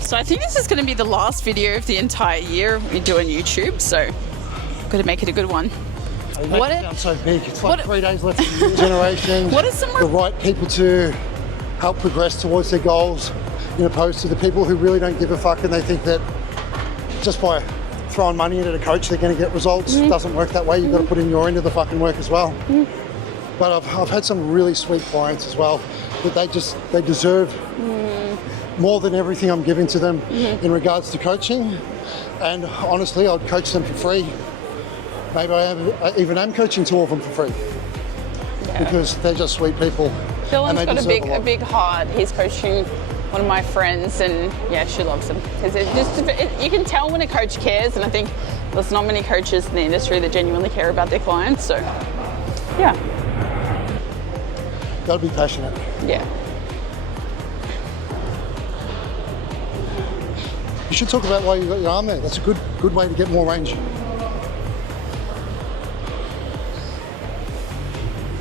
So I think this is going to be the last video of the entire year we do on YouTube, so I've got to make it a good one. You make it sound so big. It's like 3 days left of the new generation. What are some the right people to help progress towards their goals, in opposed to the people who really don't give a fuck and they think that just by throwing money in at a coach they're going to get results. It doesn't work that way. You've got to put in your end of the fucking work as well. But I've had some really sweet clients as well that they deserve more than everything I'm giving to them in regards to coaching. And honestly, I'd coach them for free. Maybe I even am coaching 2 of them for free because they're just sweet people. Dylan's got a big heart. He's coaching one of my friends, and yeah, she loves him because you can tell when a coach cares. And I think there's not many coaches in the industry that genuinely care about their clients. So, yeah, got to be passionate. Yeah. You should talk about why you got your arm there. That's a good way to get more range.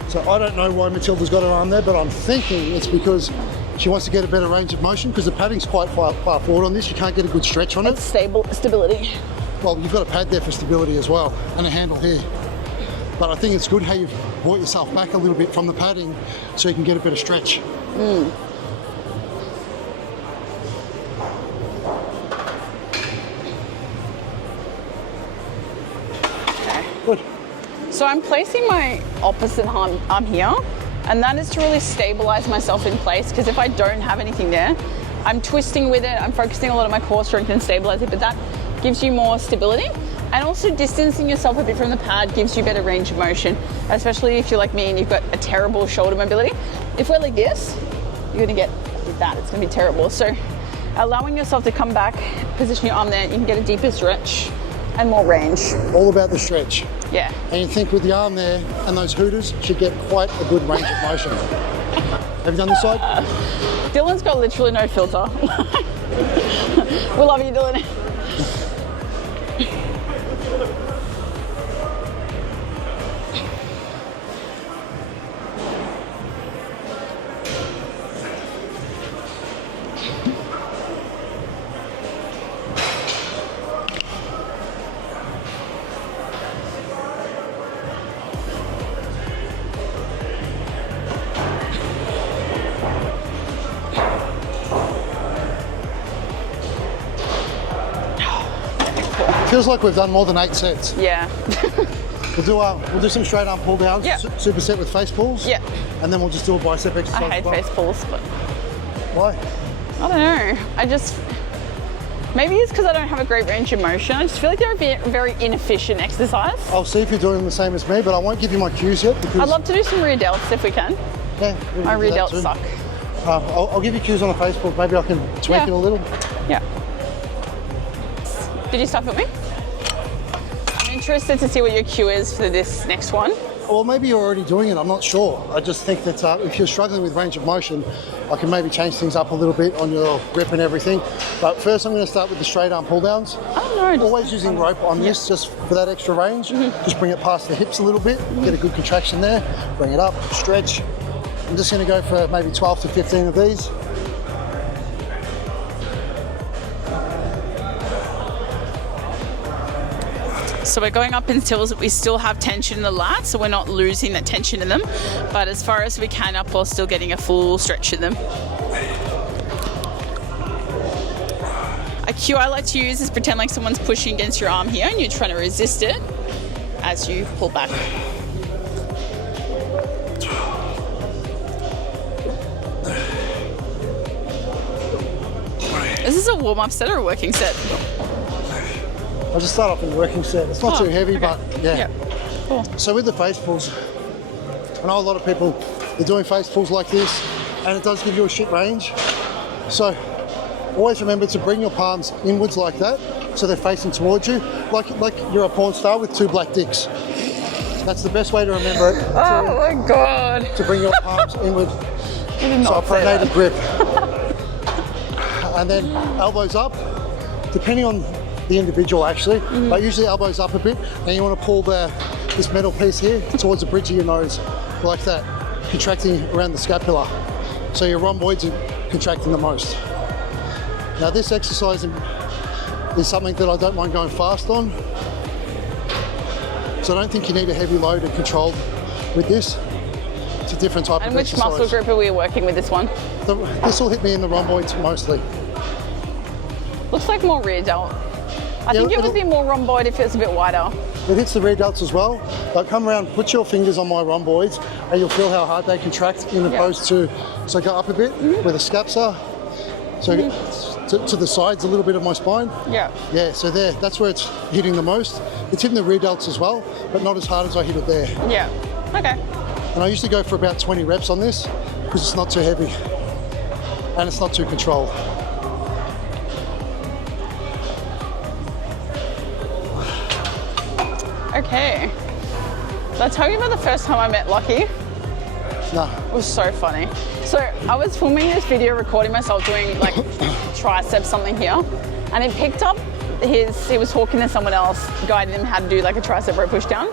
So I don't know why Matilda's got her arm there, but I'm thinking it's because she wants to get a better range of motion because the padding's quite far forward on this. You can't get a good stretch on it. It's stability. Well, you've got a pad there for stability as well and a handle here. But I think it's good how you've brought yourself back a little bit from the padding so you can get a better stretch. Good. So I'm placing my opposite arm here, and that is to really stabilize myself in place, because if I don't have anything there, I'm twisting with it, I'm focusing a lot on my core strength and stabilizing, but that gives you more stability. And also distancing yourself a bit from the pad gives you better range of motion, especially if you're like me and you've got a terrible shoulder mobility. If we're like this, you're gonna get that, it's gonna be terrible. So allowing yourself to come back, position your arm there, you can get a deeper stretch and more range. All about the stretch. Yeah. And you think with the arm there and those hooters, should get quite a good range of motion. Have you done this side? Dylan's got literally no filter. We love you, Dylan. Feels like we've done more than 8 sets. Yeah. We'll do some straight arm pull downs, Yeah. superset with face pulls. Yeah. And then we'll just do a bicep exercise. I hate face pulls, but Why? I don't know. Maybe it's because I don't have a great range of motion. I just feel like they're a very inefficient exercise. I'll see if you're doing the same as me, but I won't give you my cues yet because I'd love to do some rear delts if we can. yeah, My rear delts suck. I'll give you cues on a face pull. Maybe I can tweak it a little. Yeah. Did you stop at me? I'm interested to see what your cue is for this next one. Well, maybe you're already doing it, I'm not sure. I just think that if you're struggling with range of motion, I can maybe change things up a little bit on your grip and everything. But first I'm going to start with the straight arm pull downs. Oh, no. Always using rope on this just for that extra range. Just bring it past the hips a little bit, get a good contraction there, bring it up, stretch. I'm just going to go for maybe 12 to 15 of these. So we're going up until we still have tension in the lats, so we're not losing that tension in them, but as far as we can up while still getting a full stretch in them. A cue I like to use is pretend like someone's pushing against your arm here and you're trying to resist it as you pull back. Is this a warm-up set or a working set? I'll just start off in the working set. It's not too heavy, okay. but yeah. Cool. So with the face pulls, I know a lot of people are doing face pulls like this, and it does give you a shit range. So always remember to bring your palms inwards like that, so they're facing towards you, like you're a porn star with two black dicks. That's the best way to remember it. Oh my god. To bring your palms inward. You did So not a say that. pronated grip. And then elbows up, depending on the individual actually, but usually elbows up a bit, and you want to pull this metal piece here towards the bridge of your nose, like that, contracting around the scapula. So your rhomboids are contracting the most. Now this exercise is something that I don't mind going fast on, so I don't think you need a heavy load and control with this. It's a different type of exercise. And which muscle group are we working with this one? This will hit me in the rhomboids mostly. Looks like more rear delt. I think it would be more rhomboid if it was a bit wider. It hits the rear delts as well. But come around, put your fingers on my rhomboids, and you'll feel how hard they contract in opposed to, so go up a bit where the scaps are. So to the sides a little bit of my spine. Yeah. Yeah, so there, that's where it's hitting the most. It's hitting the rear delts as well, but not as hard as I hit it there. Yeah, okay. And I usually go for about 20 reps on this because it's not too heavy and it's not too controlled. Okay. Did I tell you about the first time I met Lucky? No. It was so funny. So I was filming this video, recording myself doing like triceps something here, and it picked up he was talking to someone else, guiding him how to do like a tricep row push down.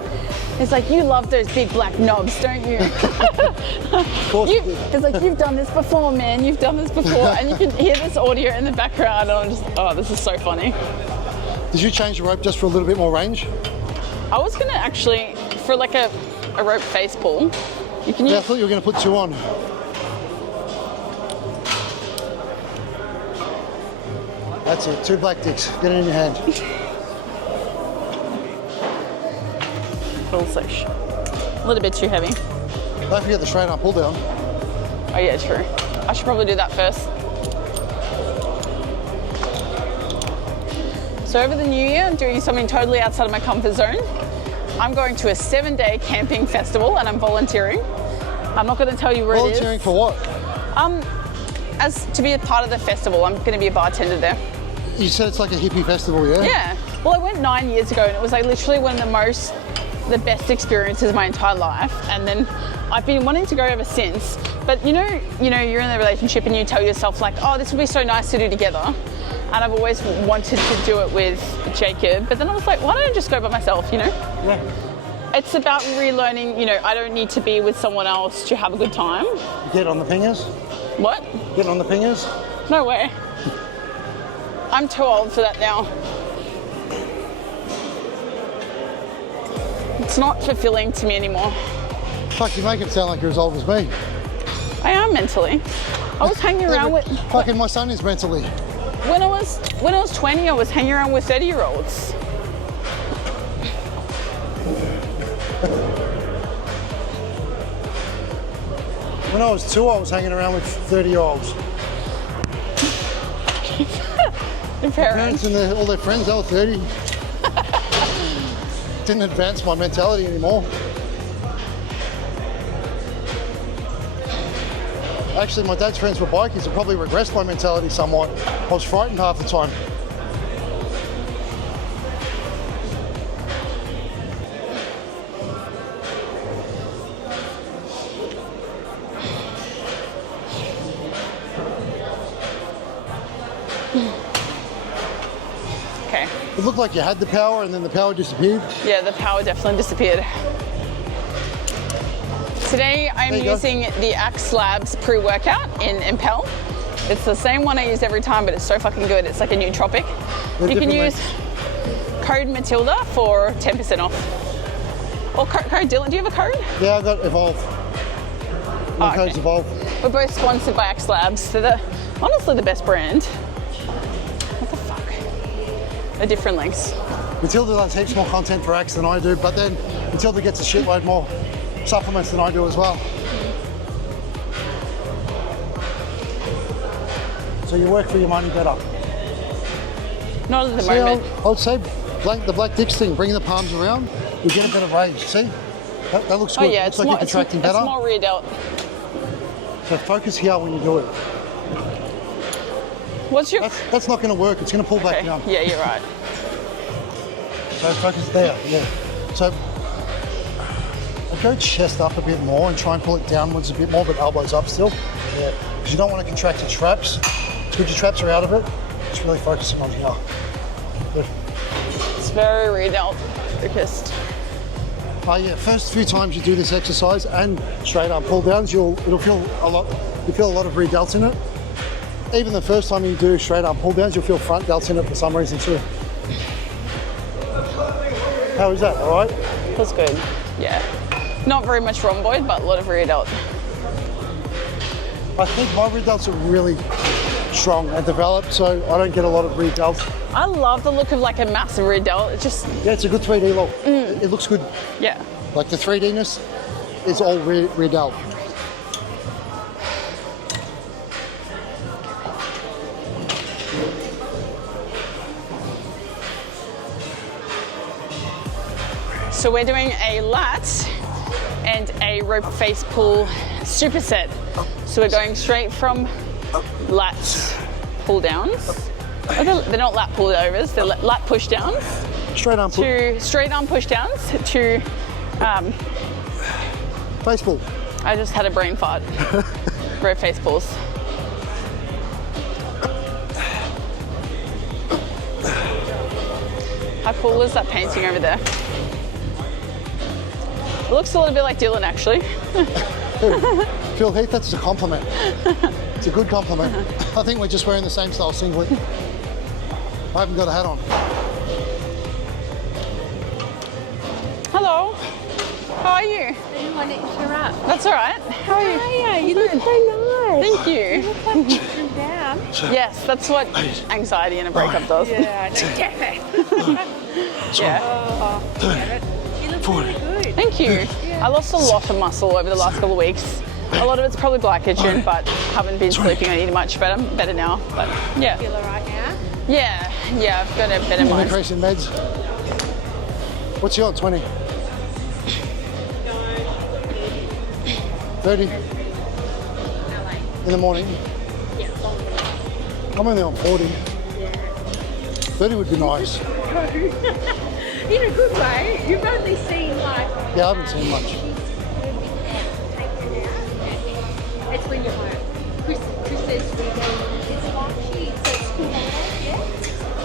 He's like, you love those big black knobs, don't you? Of course you do. He's like, you've done this before, man, you've done this before. And you can hear this audio in the background, and I'm just, oh, this is so funny. Did you change the rope just for a little bit more range? I was gonna actually, for like a rope face pull, you can use... Yeah, I thought you were going to put two on. That's it, two black dicks. Get it in your hand. Feels so a little bit too heavy. Don't forget the straight arm pull down. Oh yeah, true. I should probably do that first. So over the new year, I'm doing something totally outside of my comfort zone. I'm going to a 7-day camping festival and I'm volunteering. I'm not going to tell you where it is. Volunteering for what? As to be a part of the festival, I'm going to be a bartender there. You said it's like a hippie festival, yeah? Yeah. Well, I went 9 years ago and it was like literally one of the best experiences of my entire life. And then I've been wanting to go ever since. But you know, you're in a relationship and you tell yourself like, oh, this would be so nice to do together. And I've always wanted to do it with Jacob. But then I was like, why don't I just go by myself, Yeah. It's about relearning, I don't need to be with someone else to have a good time. Get on the pingers? What? Get on the pingers? No way. I'm too old for that now. It's not fulfilling to me anymore. Fuck, you make it sound like you're as old as me. I am mentally. I was hanging around with... Fucking my son is mentally. When I was 20, I was hanging around with 30-year-olds. When I was 2, I was hanging around with 30-year-olds. Your parents. And all their friends, they were 30. Didn't advance my mentality anymore. Actually, my dad's friends were bikies. It probably regressed my mentality somewhat. I was frightened half the time. It looked like you had the power and then the power disappeared. Yeah, the power definitely disappeared. Today I'm using the Axe Labs pre-workout in Impel. It's the same one I use every time, but it's so fucking good. It's like a nootropic. You can use code Matilda for 10% off. Or code Dylan, do you have a code? Yeah, I got Evolve. My code's Evolve. We're both sponsored by Axe Labs. They're honestly the best brand. What the fuck? They're different links. Matilda does heaps more content for Axe than I do, but then Matilda gets a shitload more supplements than I do as well. So you work for your money better. Not at the moment. I would say the black dicks thing, bringing the palms around, you get a better range. See? That looks good. Oh yeah, looks like you're contracting better. It's more rear delt. So focus here when you do it. What's your... That's not going to work. It's going to pull back down. Yeah, you're right. So focus there, yeah. So I'd go chest up a bit more and try and pull it downwards a bit more, but elbows up still. Yeah, because you don't want to contract your traps. It's good your traps are out of it. Just really focusing on here. Good. It's very rear delt focused. Yeah, first few times you do this exercise and straight arm pull downs, you'll feel a lot of rear delts in it. Even the first time you do straight arm pull downs, you'll feel front delts in it for some reason too. How is that, all right? Feels good, yeah. Not very much rhomboid, but a lot of rear delt. I think my rear delts are really strong and developed, so I don't get a lot of rear delts. I love the look of like a massive rear delt. It's just... Yeah, it's a good 3D look. It looks good. Yeah. Like the 3D-ness is all rear delt. So we're doing a lat and a rope face pull superset. So we're going straight from lat pull downs. They're not lat pull overs, they're lat push downs. Straight arm pull. To straight arm push downs to face pull. I just had a brain fart. Rope face pulls. How cool is that painting over there? It looks a little bit like Dylan, actually. Phil Heath, that's a compliment. It's a good compliment. I think we're just wearing the same style singlet. I haven't got a hat on. Hello. How are you? I didn't want to interrupt. That's all right. How are you? Hiya, you look so nice. Thank you. You look like you've been down. Yes, that's what anxiety in a breakup does. Yeah, no, definitely. Yeah. Oh, damn it. You look really good. Thank you. I lost a lot of muscle over the last couple of weeks. A lot of it's probably glycogen, but haven't been sleeping on eating much, but I'm better now. But yeah. Feel all right now? Yeah, I've got a better mind. Increase in meds. What's your 20? 30? In the morning? I'm only on 40. 30 would be nice. In a good way. You've only seen like... Yeah, I haven't seen much. It's when you're home. Chris says it's like she says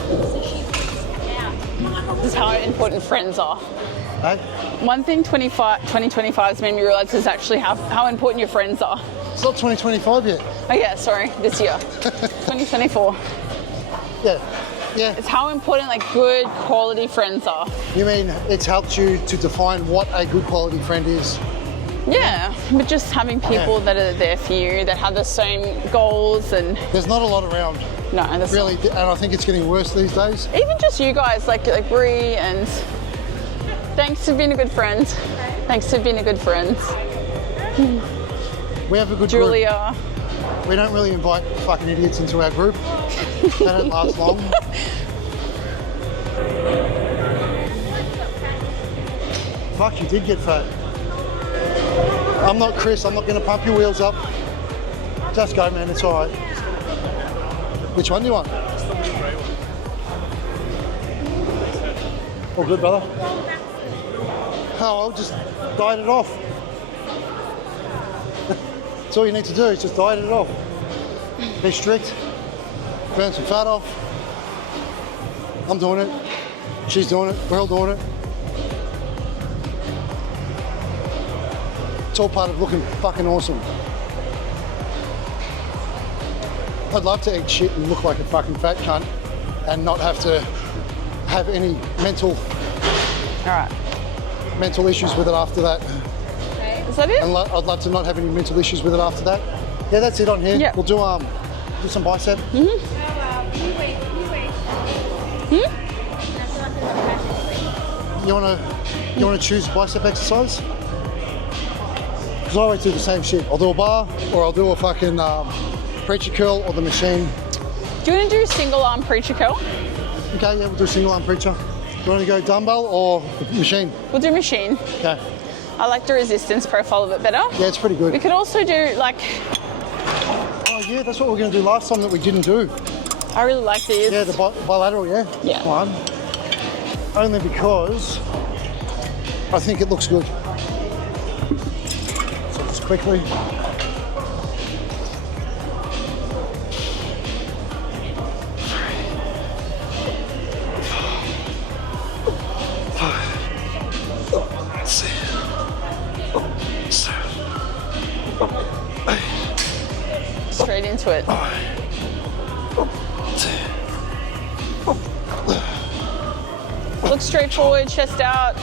school so she puts out. This is how important friends are. Hey? One thing 2025 has made me realise is actually how important your friends are. It's not 2025 yet. Oh yeah, sorry, this year. 2024. Yeah. It's how important like good quality friends are. You mean it's helped you to define what a good quality friend is? Yeah, but just having people that are there for you, that have the same goals and... There's not a lot around. No, that's really, and I think it's getting worse these days. Even just you guys, like Bree, and thanks for being a good friend. Thanks for being a good friend. We have a good Julia. group. We don't really invite fucking idiots into our group. They don't last long. Fuck, you did get fat. I'm not Chris, I'm not going to pump your wheels up. Just go, man, it's all right. Which one do you want? All good, brother? Oh, I'll just diet it off. That's all you need to do, is just diet it off. Be strict, burn some fat off. I'm doing it. She's doing it. We're all doing it. It's all part of looking fucking awesome. I'd love to eat shit and look like a fucking fat cunt and not have to have any mental issues with it after that. Okay. Is that it? And I'd love to not have any mental issues with it after that. Yeah, that's it on here. Yep. We'll do some bicep. You wanna choose bicep exercise? Because I always do the same shit. I'll do a bar, or I'll do a fucking preacher curl, or the machine. Do you want to do single arm preacher curl? Okay, yeah, we'll do single arm preacher. Do you want to go dumbbell or machine? We'll do machine. Okay. I like the resistance profile of it better. Yeah, it's pretty good. We could also do like. Oh yeah, that's what we were going to do last time that we didn't do. I really like these. Yeah, the bilateral, yeah? Yeah. Fine. Only because I think it looks good. So just quickly. Straight into it. Look straight forward, chest out.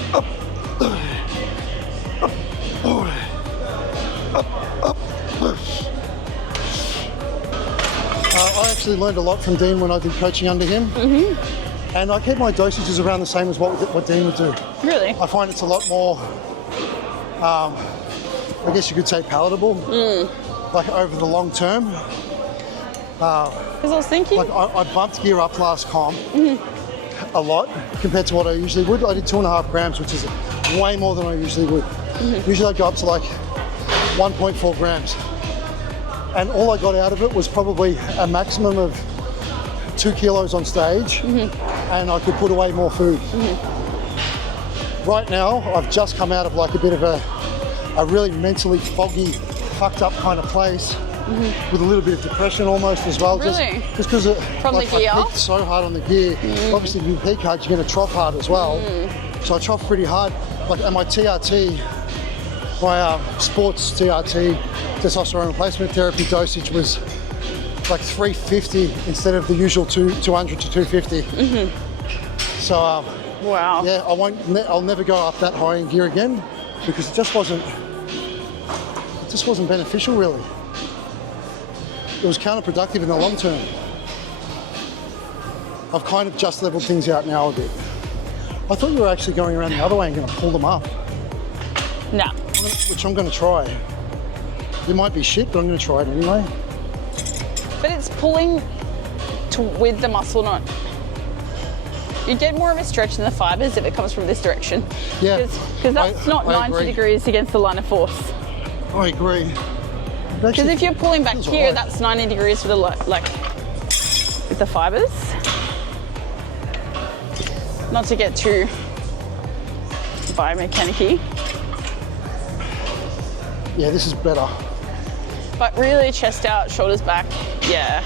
I actually learned a lot from Dean when I did coaching under him. And I keep my dosages around the same as what Dean would do. Really? I find it's a lot more, I guess you could say palatable, like over the long term. Because I was thinking. Like I bumped gear up last comp a lot compared to what I usually would. I did 2.5 grams, which is way more than I usually would. Usually I go up to like 1.4 grams. And all I got out of it was probably a maximum of 2 kilos on stage, and I could put away more food. Right now, I've just come out of like a bit of a really mentally foggy, fucked up kind of place, with a little bit of depression almost as well. Really? Just because it, From like, the gear? I peaked so hard on the gear. Obviously, if you peak hard, you're going to trough hard as well. So I troughed pretty hard. Like, and my TRT, my sports TRT, testosterone replacement therapy dosage was like 350 instead of the usual 200 to 250. So Wow. yeah, I'll never go up that high in gear again because it just wasn't beneficial really. It was counterproductive in the long term. I've kind of just leveled things out now a bit. I thought you were actually going around the other way and going to pull them up, No. which I'm going to try. It might be shit, but I'm going to try it anyway. But it's pulling with the muscle, not. You get more of a stretch in the fibers if it comes from this direction. Yeah. Because that's not I 90 agree. degrees against the line of force. I agree. Because if you're pulling back feels here, alright. that's 90 degrees for the with the fibers. Not to get too biomechanic-y, Yeah, this is better. but really chest out, shoulders back, yeah.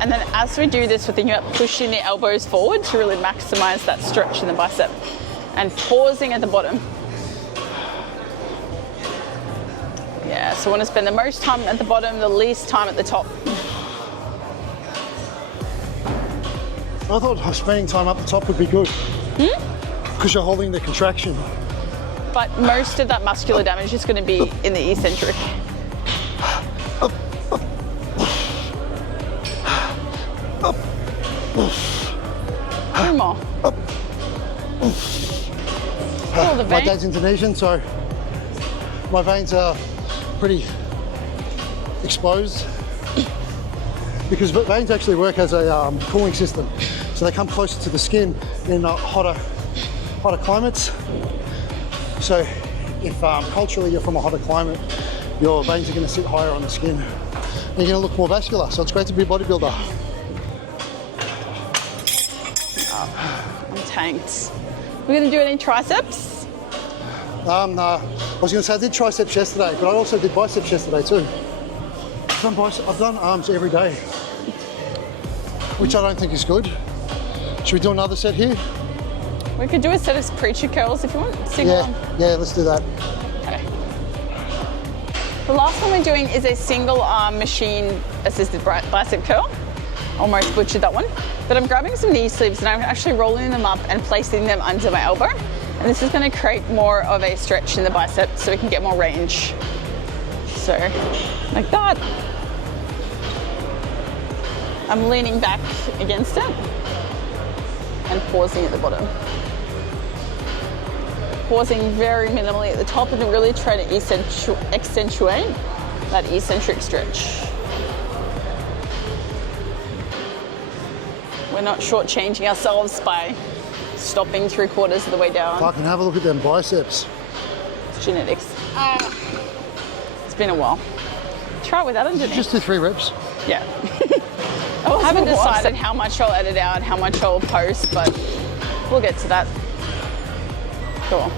And then as we do this, we're thinking about pushing the elbows forward to really maximize that stretch in the bicep and pausing at the bottom. Yeah, so we want to spend the most time at the bottom, the least time at the top. I thought spending time up the top would be good. Because you're holding the contraction. But most of that muscular damage is going to be in the eccentric. Two more. Feel the My vein. dad's Indonesian, so my veins are pretty exposed. Because veins actually work as a cooling system. So they come closer to the skin in hotter climates. So if culturally you're from a hotter climate, your veins are going to sit higher on the skin. And you're going to look more vascular. So it's great to be a bodybuilder. I'm tanked. We're going to do any triceps? No, I was going to say I did triceps yesterday, but I also did biceps yesterday too. I've done arms every day. which I don't think is good. Should we do another set here? We could do a set of preacher curls if you want. Single arm. Yeah, let's do that. Okay. The last one we're doing is a single arm machine assisted bicep curl. Almost butchered that one. But I'm grabbing some knee sleeves and I'm actually rolling them up and placing them under my elbow. And this is going to create more of a stretch in the bicep so we can get more range. So, like that. I'm leaning back against it and pausing at the bottom. Pausing very minimally at the top and really try to accentuate that eccentric stretch. We're not shortchanging ourselves by stopping 3/4 of the way down. I can have a look at them biceps. It's genetics. It's been a while. Try it without underneath. Just do 3 reps. Yeah. I haven't decided how much I'll edit out, how much I'll post, but we'll get to that. Cool.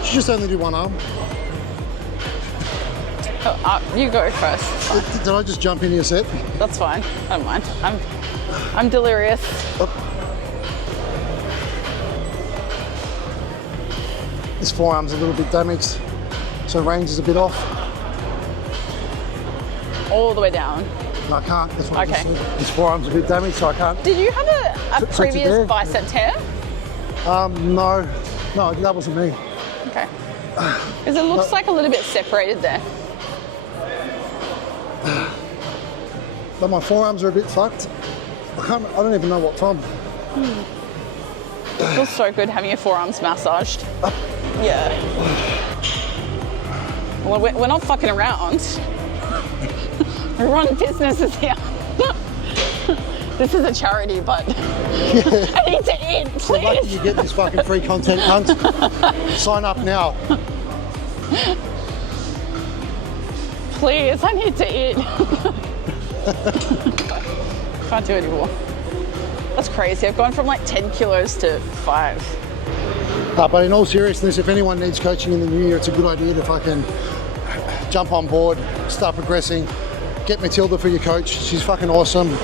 You should just only do one arm. You go first. Did I just jump into your set? That's fine. I don't mind. I'm delirious. This forearm's a little bit damaged, so range is a bit off. All the way down. No, I can't. That's what I just Okay. said. This forearm's a bit damaged, so I can't. Did you have a Touch it previous there. bicep tear? No, that wasn't me. Okay. Because it looks like a little bit separated there. But my forearms are a bit fucked. I don't even know what from. It feels so good having your forearms massaged. Yeah. Well, we're not fucking around. We run businesses here. This is a charity, but I need to eat, So lucky please. you get this fucking free content, cunt. Sign up now. Please, I need to eat. Can't do it anymore. That's crazy. I've gone from like 10 kilos to 5. But in all seriousness, if anyone needs coaching in the new year, it's a good idea to fucking jump on board, start progressing, get Matilda for your coach. She's fucking awesome.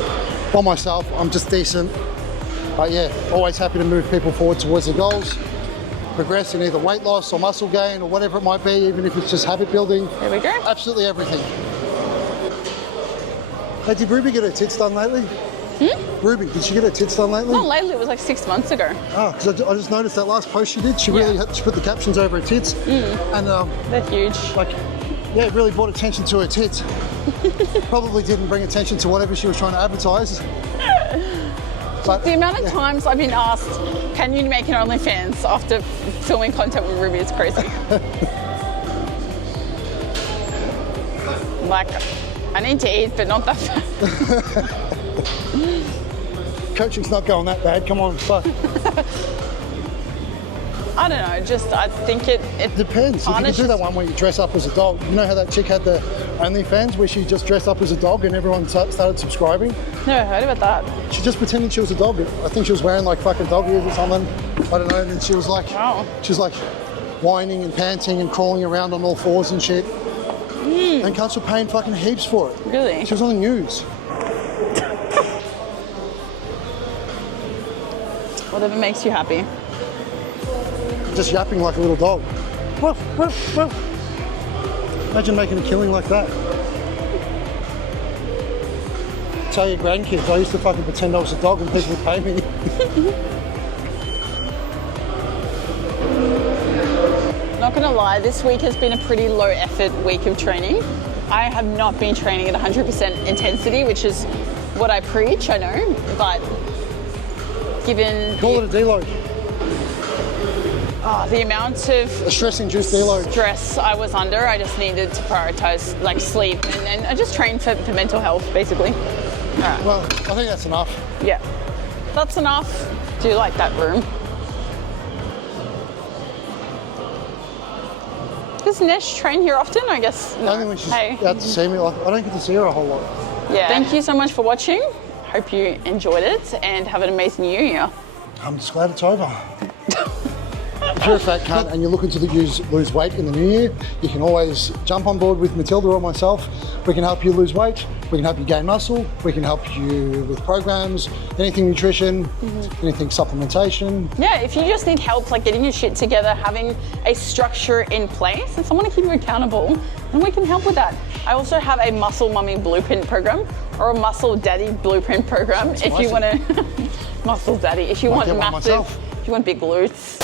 By myself, I'm just decent. But yeah, always happy to move people forward towards their goals, progress in either weight loss or muscle gain or whatever it might be, even if it's just habit building. There we go. Absolutely everything. Hey, did Ruby get her tits done lately? Ruby, did she get her tits done lately? Not lately, it was like 6 months ago. Oh, because I just noticed that last post she did, she really had to put the captions over her tits. And They're huge. like, yeah, it really brought attention to her tits. Probably didn't bring attention to whatever she was trying to advertise. But The amount of times I've been asked, can you make an OnlyFans after filming content with Ruby is crazy. Like, I need to eat, but not that fast. coaching's not going that bad. Come on, fuck. I don't know, just I think it Depends. If you can do that one where you dress up as a dog. You know how that chick had the OnlyFans where she just dressed up as a dog and everyone started subscribing? Never heard about that. She just pretended she was a dog. I think she was wearing like fucking dog ears or something. I don't know. And then she was like, whining and panting and crawling around on all fours and shit. And cunts were paying fucking heaps for it. Really? She was on the news. Whatever makes you happy. Just yapping like a little dog. Woof, woof, woof. Imagine making a killing like that. Tell your grandkids, I used to fucking pretend I was a dog and people would pay me. Not gonna lie, this week has been a pretty low effort week of training. I have not been training at 100% intensity, which is what I preach, I know, but given Call it a deload. the amount of A stress-induced deload. stress I was under, I just needed to prioritize like sleep and I just trained for mental health, basically. All right. Well, I think that's enough. Yeah, that's enough. Do you like that room? Does Nesh train here often? I guess no. I think when she's Hey. out to see me, like, I don't get to see her a whole lot. Yeah. Thank you so much for watching. Hope you enjoyed it and have an amazing new year. I'm just glad it's over. if you're a fat cunt and you're looking to lose weight in the new year, you can always jump on board with Matilda or myself. We can help you lose weight. We can help you gain muscle. We can help you with programs, anything nutrition, anything supplementation. Yeah, if you just need help like getting your shit together, having a structure in place, and someone to keep you accountable, then we can help with that. I also have a muscle mummy blueprint program or a muscle daddy blueprint program if you want to muscle daddy, if you want massive, if you want big glutes.